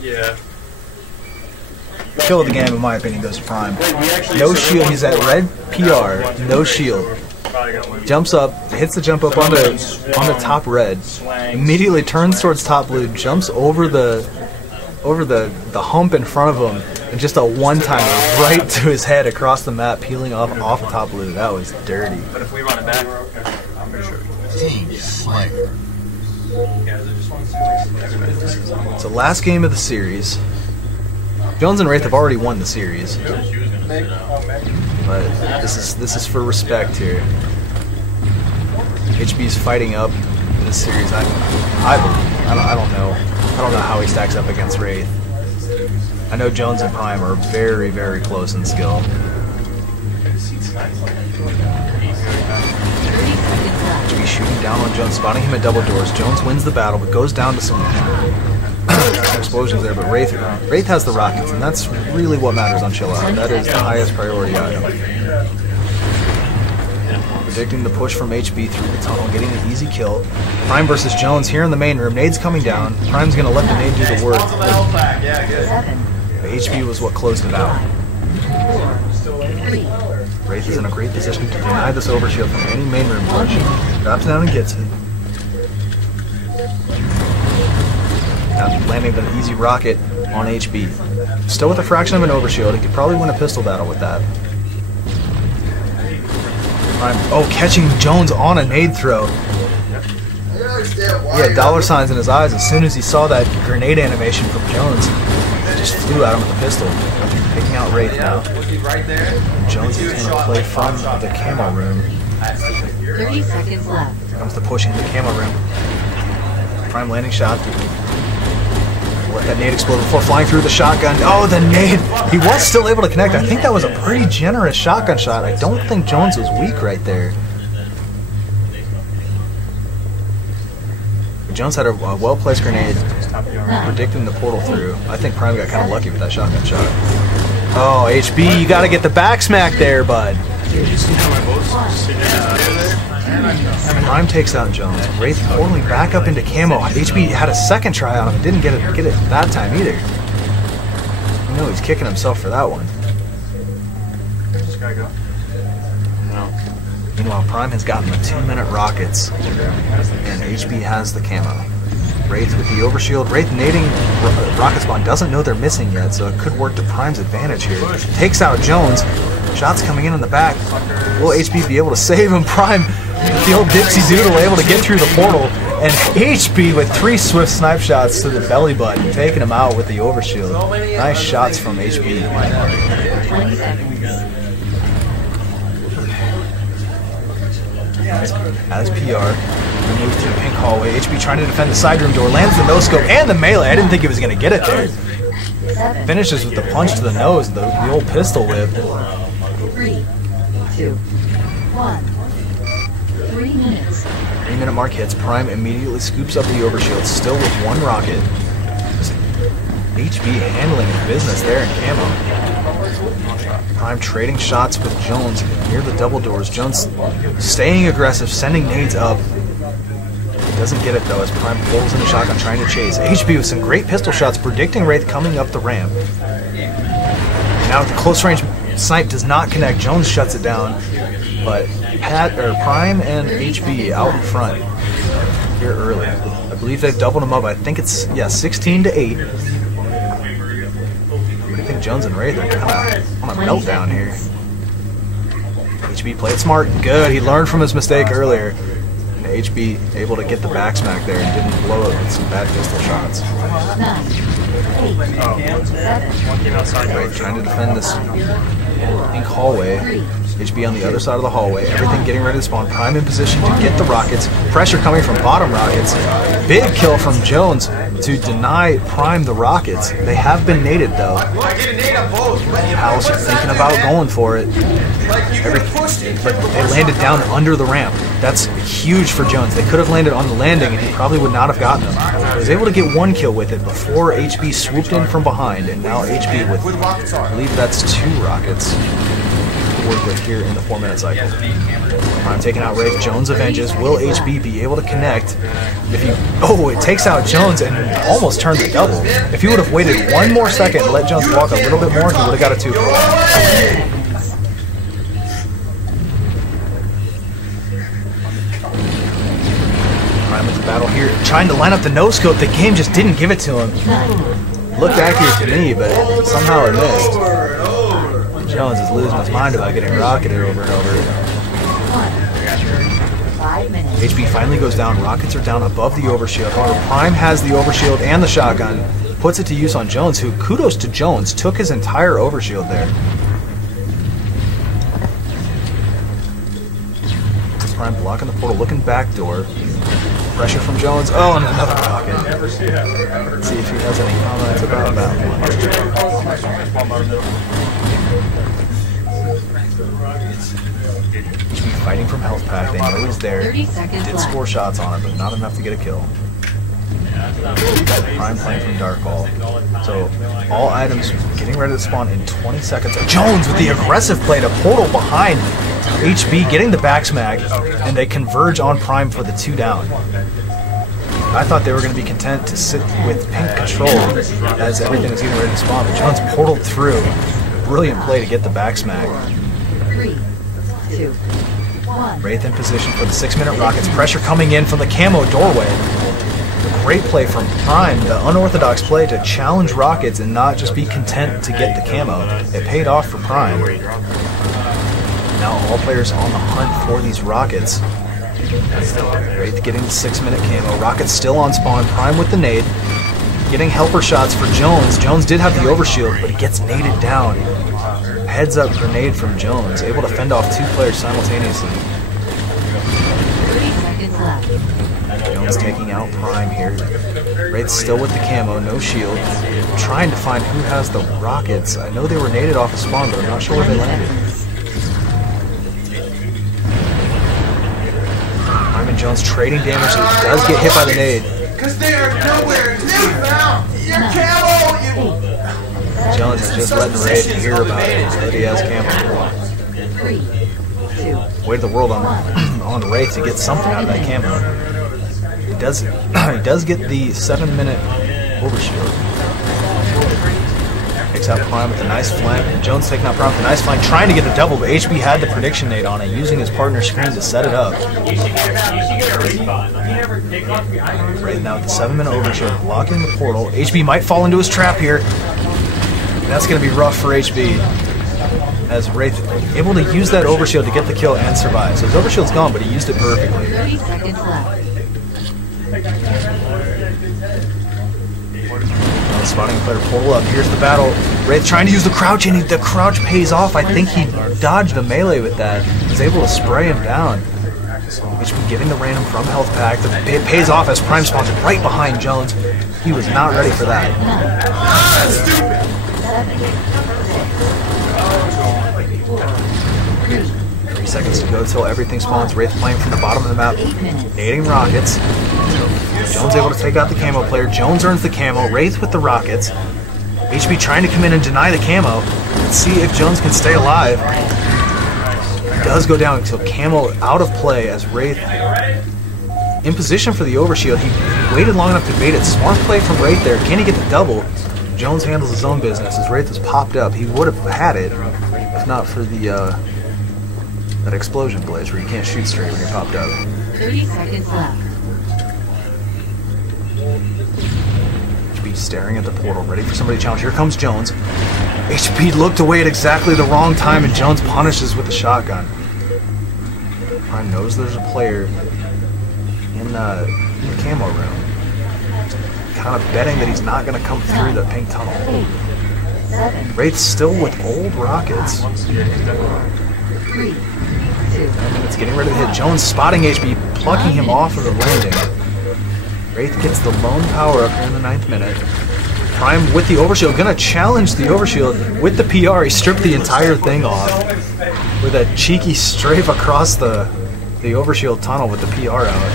Yeah. Kill of the game, in my opinion, goes to Prime. No shield. He's at red PR. No shield. Jumps up, hits the jump up onto top red. Immediately turns towards top blue. Jumps over the hump in front of him, and just a one-timer right to his head across the map, peeling off of top blue. That was dirty. But if we run it back, I'm pretty sure. Team Slayer. So last game of the series. Jownz and Wraith have already won the series, but this is for respect here. HB's fighting up in this series. I don't know how he stacks up against Wraith. I know Jownz and Prime are very, very close in skill. HB shooting down on Jownz, spotting him at double doors. Jownz wins the battle, but goes down to some explosions there, but Wraith has the rockets, and that's really what matters on Chill Out. That is the highest priority item. Predicting the push from HB through the tunnel, getting an easy kill. Prime versus Jownz here in the main room. Nade's coming down. Prime's going to let the nade do the work. But HB was what closed it out. Wraith is in a great position to deny this overshield from any main room push. Drops down and gets it. Now landing an easy rocket on HB. Still with a fraction of an overshield. He could probably win a pistol battle with that. Oh, catching Jownz on a nade throw. He had dollar signs in his eyes as soon as he saw that grenade animation from Jownz. He just flew at him with the pistol. Picking out Wraith now. Jownz is going to play from the camo room. 30 seconds left. Here comes the push into the camo room. Prime landing shot. Let that nade explode before flying through the shotgun. Oh, the nade! He was still able to connect. I think that was a pretty generous shotgun shot. I don't think Jownz was weak right there. Jownz had a well-placed grenade, predicting the portal through. I think Prime got kind of lucky with that shotgun shot. Oh, HB, you got to get the back smack there, bud. Prime takes out Jownz. Wraith portaling back up into camo. HB had a second try on him and didn't get it that time either. You know he's kicking himself for that one. Just gotta go. Meanwhile, Prime has gotten the 2-minute rockets, and HB has the camo. Wraith with the overshield. Wraith nading rocket spawn. Doesn't know they're missing yet, so it could work to Prime's advantage here. Takes out Jownz. Shots coming in the back. Will HB be able to save him? Prime, the old Dipsy Doodle, able to get through the portal. And HB with 3 swift snipe shots to the belly button, taking him out with the overshield. Nice shots from HB. 20 seconds. As PR, we move through the pink hallway. HB trying to defend the side room door, lands the no-scope and the melee. I didn't think he was going to get it there. Finishes with the punch to the nose, the old pistol whip. 3, 2, 1. 3 minutes. 3-minute mark hits. Prime immediately scoops up the overshield, still with 1 rocket. HB handling his business there in camo. Prime trading shots with Jownz near the double doors. Jownz staying aggressive, sending nades up. He doesn't get it though as Prime pulls in the shotgun trying to chase. HB with some great pistol shots predicting Wraith coming up the ramp. Now with the close range snipe does not connect. Jownz shuts it down. But Prime and HB out in front here early. I believe they've doubled them up. I think it's 16-8. I think Jownz and Wraith are kind of on a meltdown here. HB played smart, good. He learned from his mistake earlier. And HB able to get the back smack there and didn't blow it with some bad pistol shots. 9, 8, 7. Wraith trying to defend this pink hallway. HB on the other side of the hallway. Everything getting ready to spawn. Prime in position to get the rockets. Pressure coming from bottom rockets. Big kill from Jownz to deny Prime the rockets. They have been naded though. Halaster thinking about going for it. But they landed down under the ramp. That's huge for Jownz. They could have landed on the landing and he probably would not have gotten them. He was able to get 1 kill with it before HB swooped in from behind, and now HB with, I believe that's 2 rockets. Work with here in the 4-minute cycle. Prime taking out Wraith. Jownz avenges. Will HB be able to connect? If he, it takes out Jownz and almost turned the double. If he would have waited 1 more second and let Jownz walk a little bit more, he would have got a 2 for 1. Prime with the battle here, trying to line up the no-scope. The game just didn't give it to him. Looked accurate to me, but somehow it missed. Jownz is losing his mind about getting rocketed over and over. 5 minutes. HB finally goes down. Rockets are down above the overshield. However, Prime has the overshield and the shotgun. Puts it to use on Jownz, who, kudos to Jownz, took his entire overshield there. Prime blocking the portal, looking back door. Pressure from Jownz. Oh, and another rocket. Let's see if he has any comments about that one. HB fighting from health pack. They know he's there. 30 seconds Did left. score shots on him, but not enough to get a kill. Prime playing from Dark Hall. So all items getting ready to spawn in 20 seconds. Jownz with the aggressive play to portal behind HB, getting the back smack, and they converge on Prime for the 2 down. I thought they were going to be content to sit with pink control as everything was getting ready to spawn, but Jownz portaled through. Brilliant play to get the back smack. 3, 2, 1. Wraith in position for the 6-minute rockets. Pressure coming in from the camo doorway. A great play from Prime, the unorthodox play to challenge rockets and not just be content to get the camo. It paid off for Prime. Now all players on the hunt for these rockets. Wraith getting the 6-minute camo. Rockets still on spawn. Prime with the nade. Getting helper shots for Jownz. Jownz did have the overshield, but he gets naded down. Heads up grenade from Jownz. Able to fend off 2 players simultaneously. 30 seconds left. Jownz taking out Prime here. Wraith still with the camo, no shield. Trying to find who has the rockets. I know they were naded off of spawn, but I'm not sure where they landed. Prime and Jownz trading damage. He does get hit by the nade. Because they are nowhere near your camo! Jownz is just letting Wraith hear about it, so that he has camo. 3, Weight of the world on on Wraith to get something out of that camo. He does get the 7-minute overshield. Takes out Prime with a nice flank. Jownz taking out Prime with a nice flank, trying to get the double, but HB had the prediction nade on it, using his partner's screen to set it up. Right now with the 7-minute overshield, blocking the portal. HB might fall into his trap here. That's going to be rough for HB. As Wraith able to use that overshield to get the kill and survive. So his overshield's gone, but he used it perfectly. 30 seconds left. Spotting player portal up. Here's the battle. Wraith trying to use the crouch, and the crouch pays off. I think he dodged a melee with that. He's able to spray him down. HB getting the random from health pack. It pays off as Prime spawns right behind Jownz. He was not ready for that. 3 seconds to go till everything spawns. Wraith playing from the bottom of the map, nading rockets. Jownz able to take out the camo player. Jownz earns the camo. Wraith with the rockets. HB trying to come in and deny the camo. Let's see if Jownz can stay alive. He does go down until camo out of play as Wraith in position for the overshield. He waited long enough to bait it. Smart play from Wraith there. Can he get the double? Jownz handles his own business as Wraith has popped up. He would have had it if not for the that explosion glitch where you can't shoot straight when you're popped up. 30 seconds left. HB staring at the portal, ready for somebody to challenge. Here comes Jownz. HB looked away at exactly the wrong time, and Jownz punishes with the shotgun. Prime knows there's a player in the camo room. Kind of betting that he's not going to come through the pink tunnel. 8, 7, Wraith's still with old rockets. 3, 2, It's getting ready to hit. Jownz spotting HB, plucking him off of the landing. Wraith gets the lone power up here in the 9th minute. Prime with the overshield, gonna challenge the overshield with the PR. He stripped the entire thing off with a cheeky strafe across the overshield tunnel with the PR out.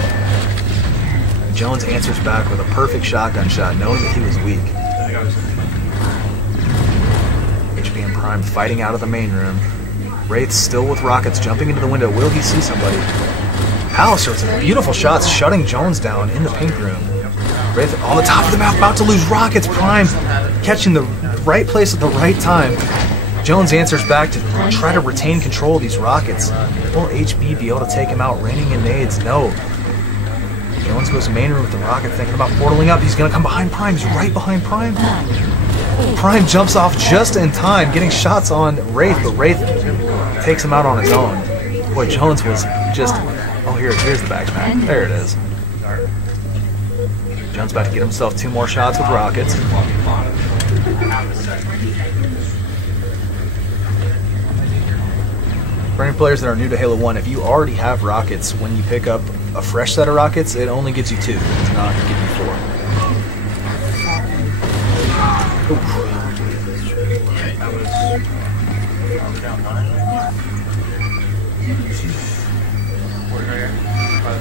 Jownz answers back with a perfect shotgun shot, knowing that he was weak. HB and Prime fighting out of the main room. Wraith still with rockets, jumping into the window. Will he see somebody? Halaster with some beautiful shots, shutting Jownz down in the pink room. Wraith on the top of the map, about to lose rockets. Prime catching the right place at the right time. Jownz answers back to try to retain control of these rockets. Will HB be able to take him out, raining in nades? No. Jownz goes to main room with the rocket, thinking about portaling up. He's going to come behind Prime. He's right behind Prime. Prime jumps off just in time, getting shots on Wraith, but Wraith takes him out on his own. Boy, Jownz was just... Oh, here's the backsmack. There it is. Jownz about to get himself 2 more shots with rockets. For any players that are new to Halo 1, if you already have rockets, when you pick up a fresh set of rockets, it only gives you 2. It's not giving you 4. Oof.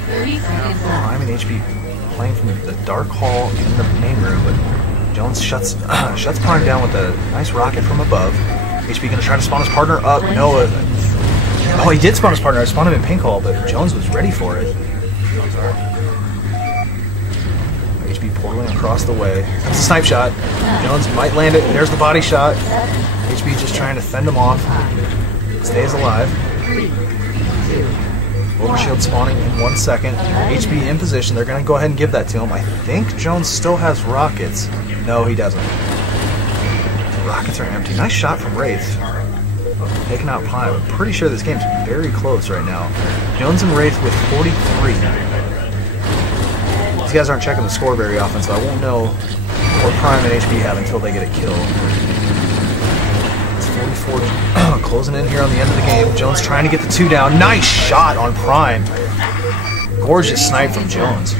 30 seconds left. Prime and HB playing from the dark hall in the main room, but Jownz shuts Prime down with a nice rocket from above. HB gonna try to spawn his partner up. No, oh, he did spawn his partner. I spawned him in pink hall, but Jownz was ready for it. HB portaling across the way. That's a snipe shot. Jownz might land it. There's the body shot. HB just trying to fend him off. Stays alive. 3, 2, Overshield spawning in 1 second. HB in position. They're going to go ahead and give that to him. I think Jownz still has rockets. No, he doesn't. Rockets are empty. Nice shot from Wraith. Taking out Prime. I'm pretty sure this game's very close right now. Jownz and Wraith with 43. These guys aren't checking the score very often, so I won't know what Prime and HB have until they get a kill. It's 44. Closing in here on the end of the game. Jownz trying to get the 2 down. Nice shot on Prime. Gorgeous snipe from Jownz.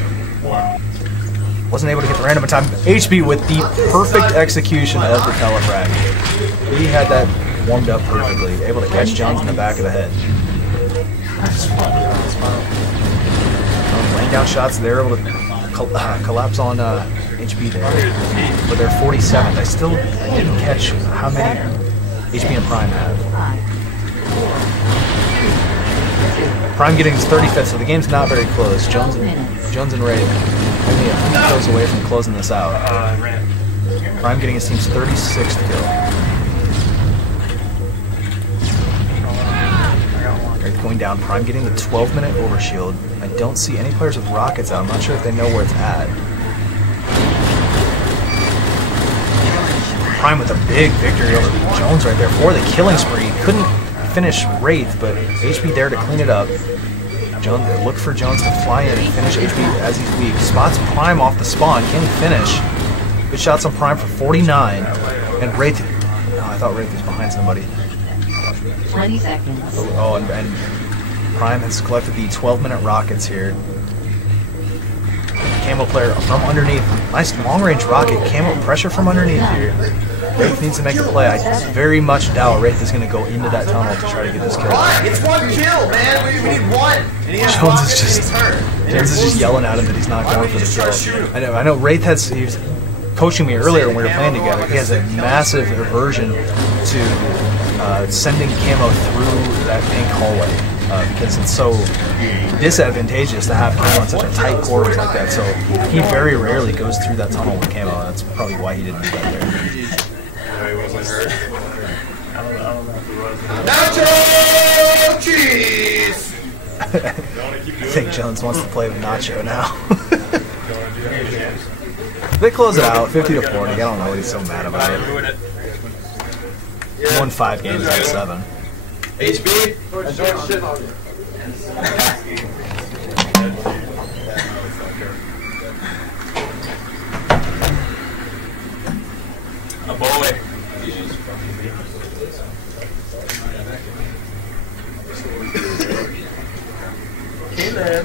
Wasn't able to get the random in time. HB with the perfect execution of the telefrag. He had that warmed up perfectly. Able to catch Jownz in the back of the head. Laying down shots. They're able to collapse on HB there. But they're 47th. I still didn't catch how many HB and Prime have. 5, 4, 3, Prime getting his 35th, so the game's not very close. Jownz and Wraith only a few kills away from closing this out. Prime getting his team's 36th kill. Wraith going down. Prime getting the 12-minute overshield. I don't see any players with rockets out. I'm not sure if they know where it's at. Prime with a big victory over Jownz right there for the killing spree. Couldn't finish Wraith, but HP there to clean it up. Jownz, look for Jownz to fly in and finish HP as he's weak. Spots Prime off the spawn. Can he finish? Good shots on Prime for 49. And Wraith... Oh, I thought Wraith was behind somebody. 20 seconds. Oh, and Prime has collected the 12-minute rockets here. Camo player from underneath. Nice long-range rocket. Camo pressure from underneath here. Wraith needs to make a play. I very much doubt Wraith is going to go into that tunnel to try to get this kill. It's one kill, man. We need one. And he has Jownz rockets is and he's hurt. just yelling at him that he's not going for the kill. I know Wraith he was coaching me earlier when we were playing together. He has a massive aversion to sending camo through that pink hallway because it's so disadvantageous to have camo in such a tight quarters like that. So he very rarely goes through that tunnel with camo. That's probably why he didn't do that there. Nacho cheese! I think Jownz wants to play with Nacho now. They close it out, 50-40. I don't know what he's so mad about it. Won 5 games out of 7. HB? A boy. Hey, man.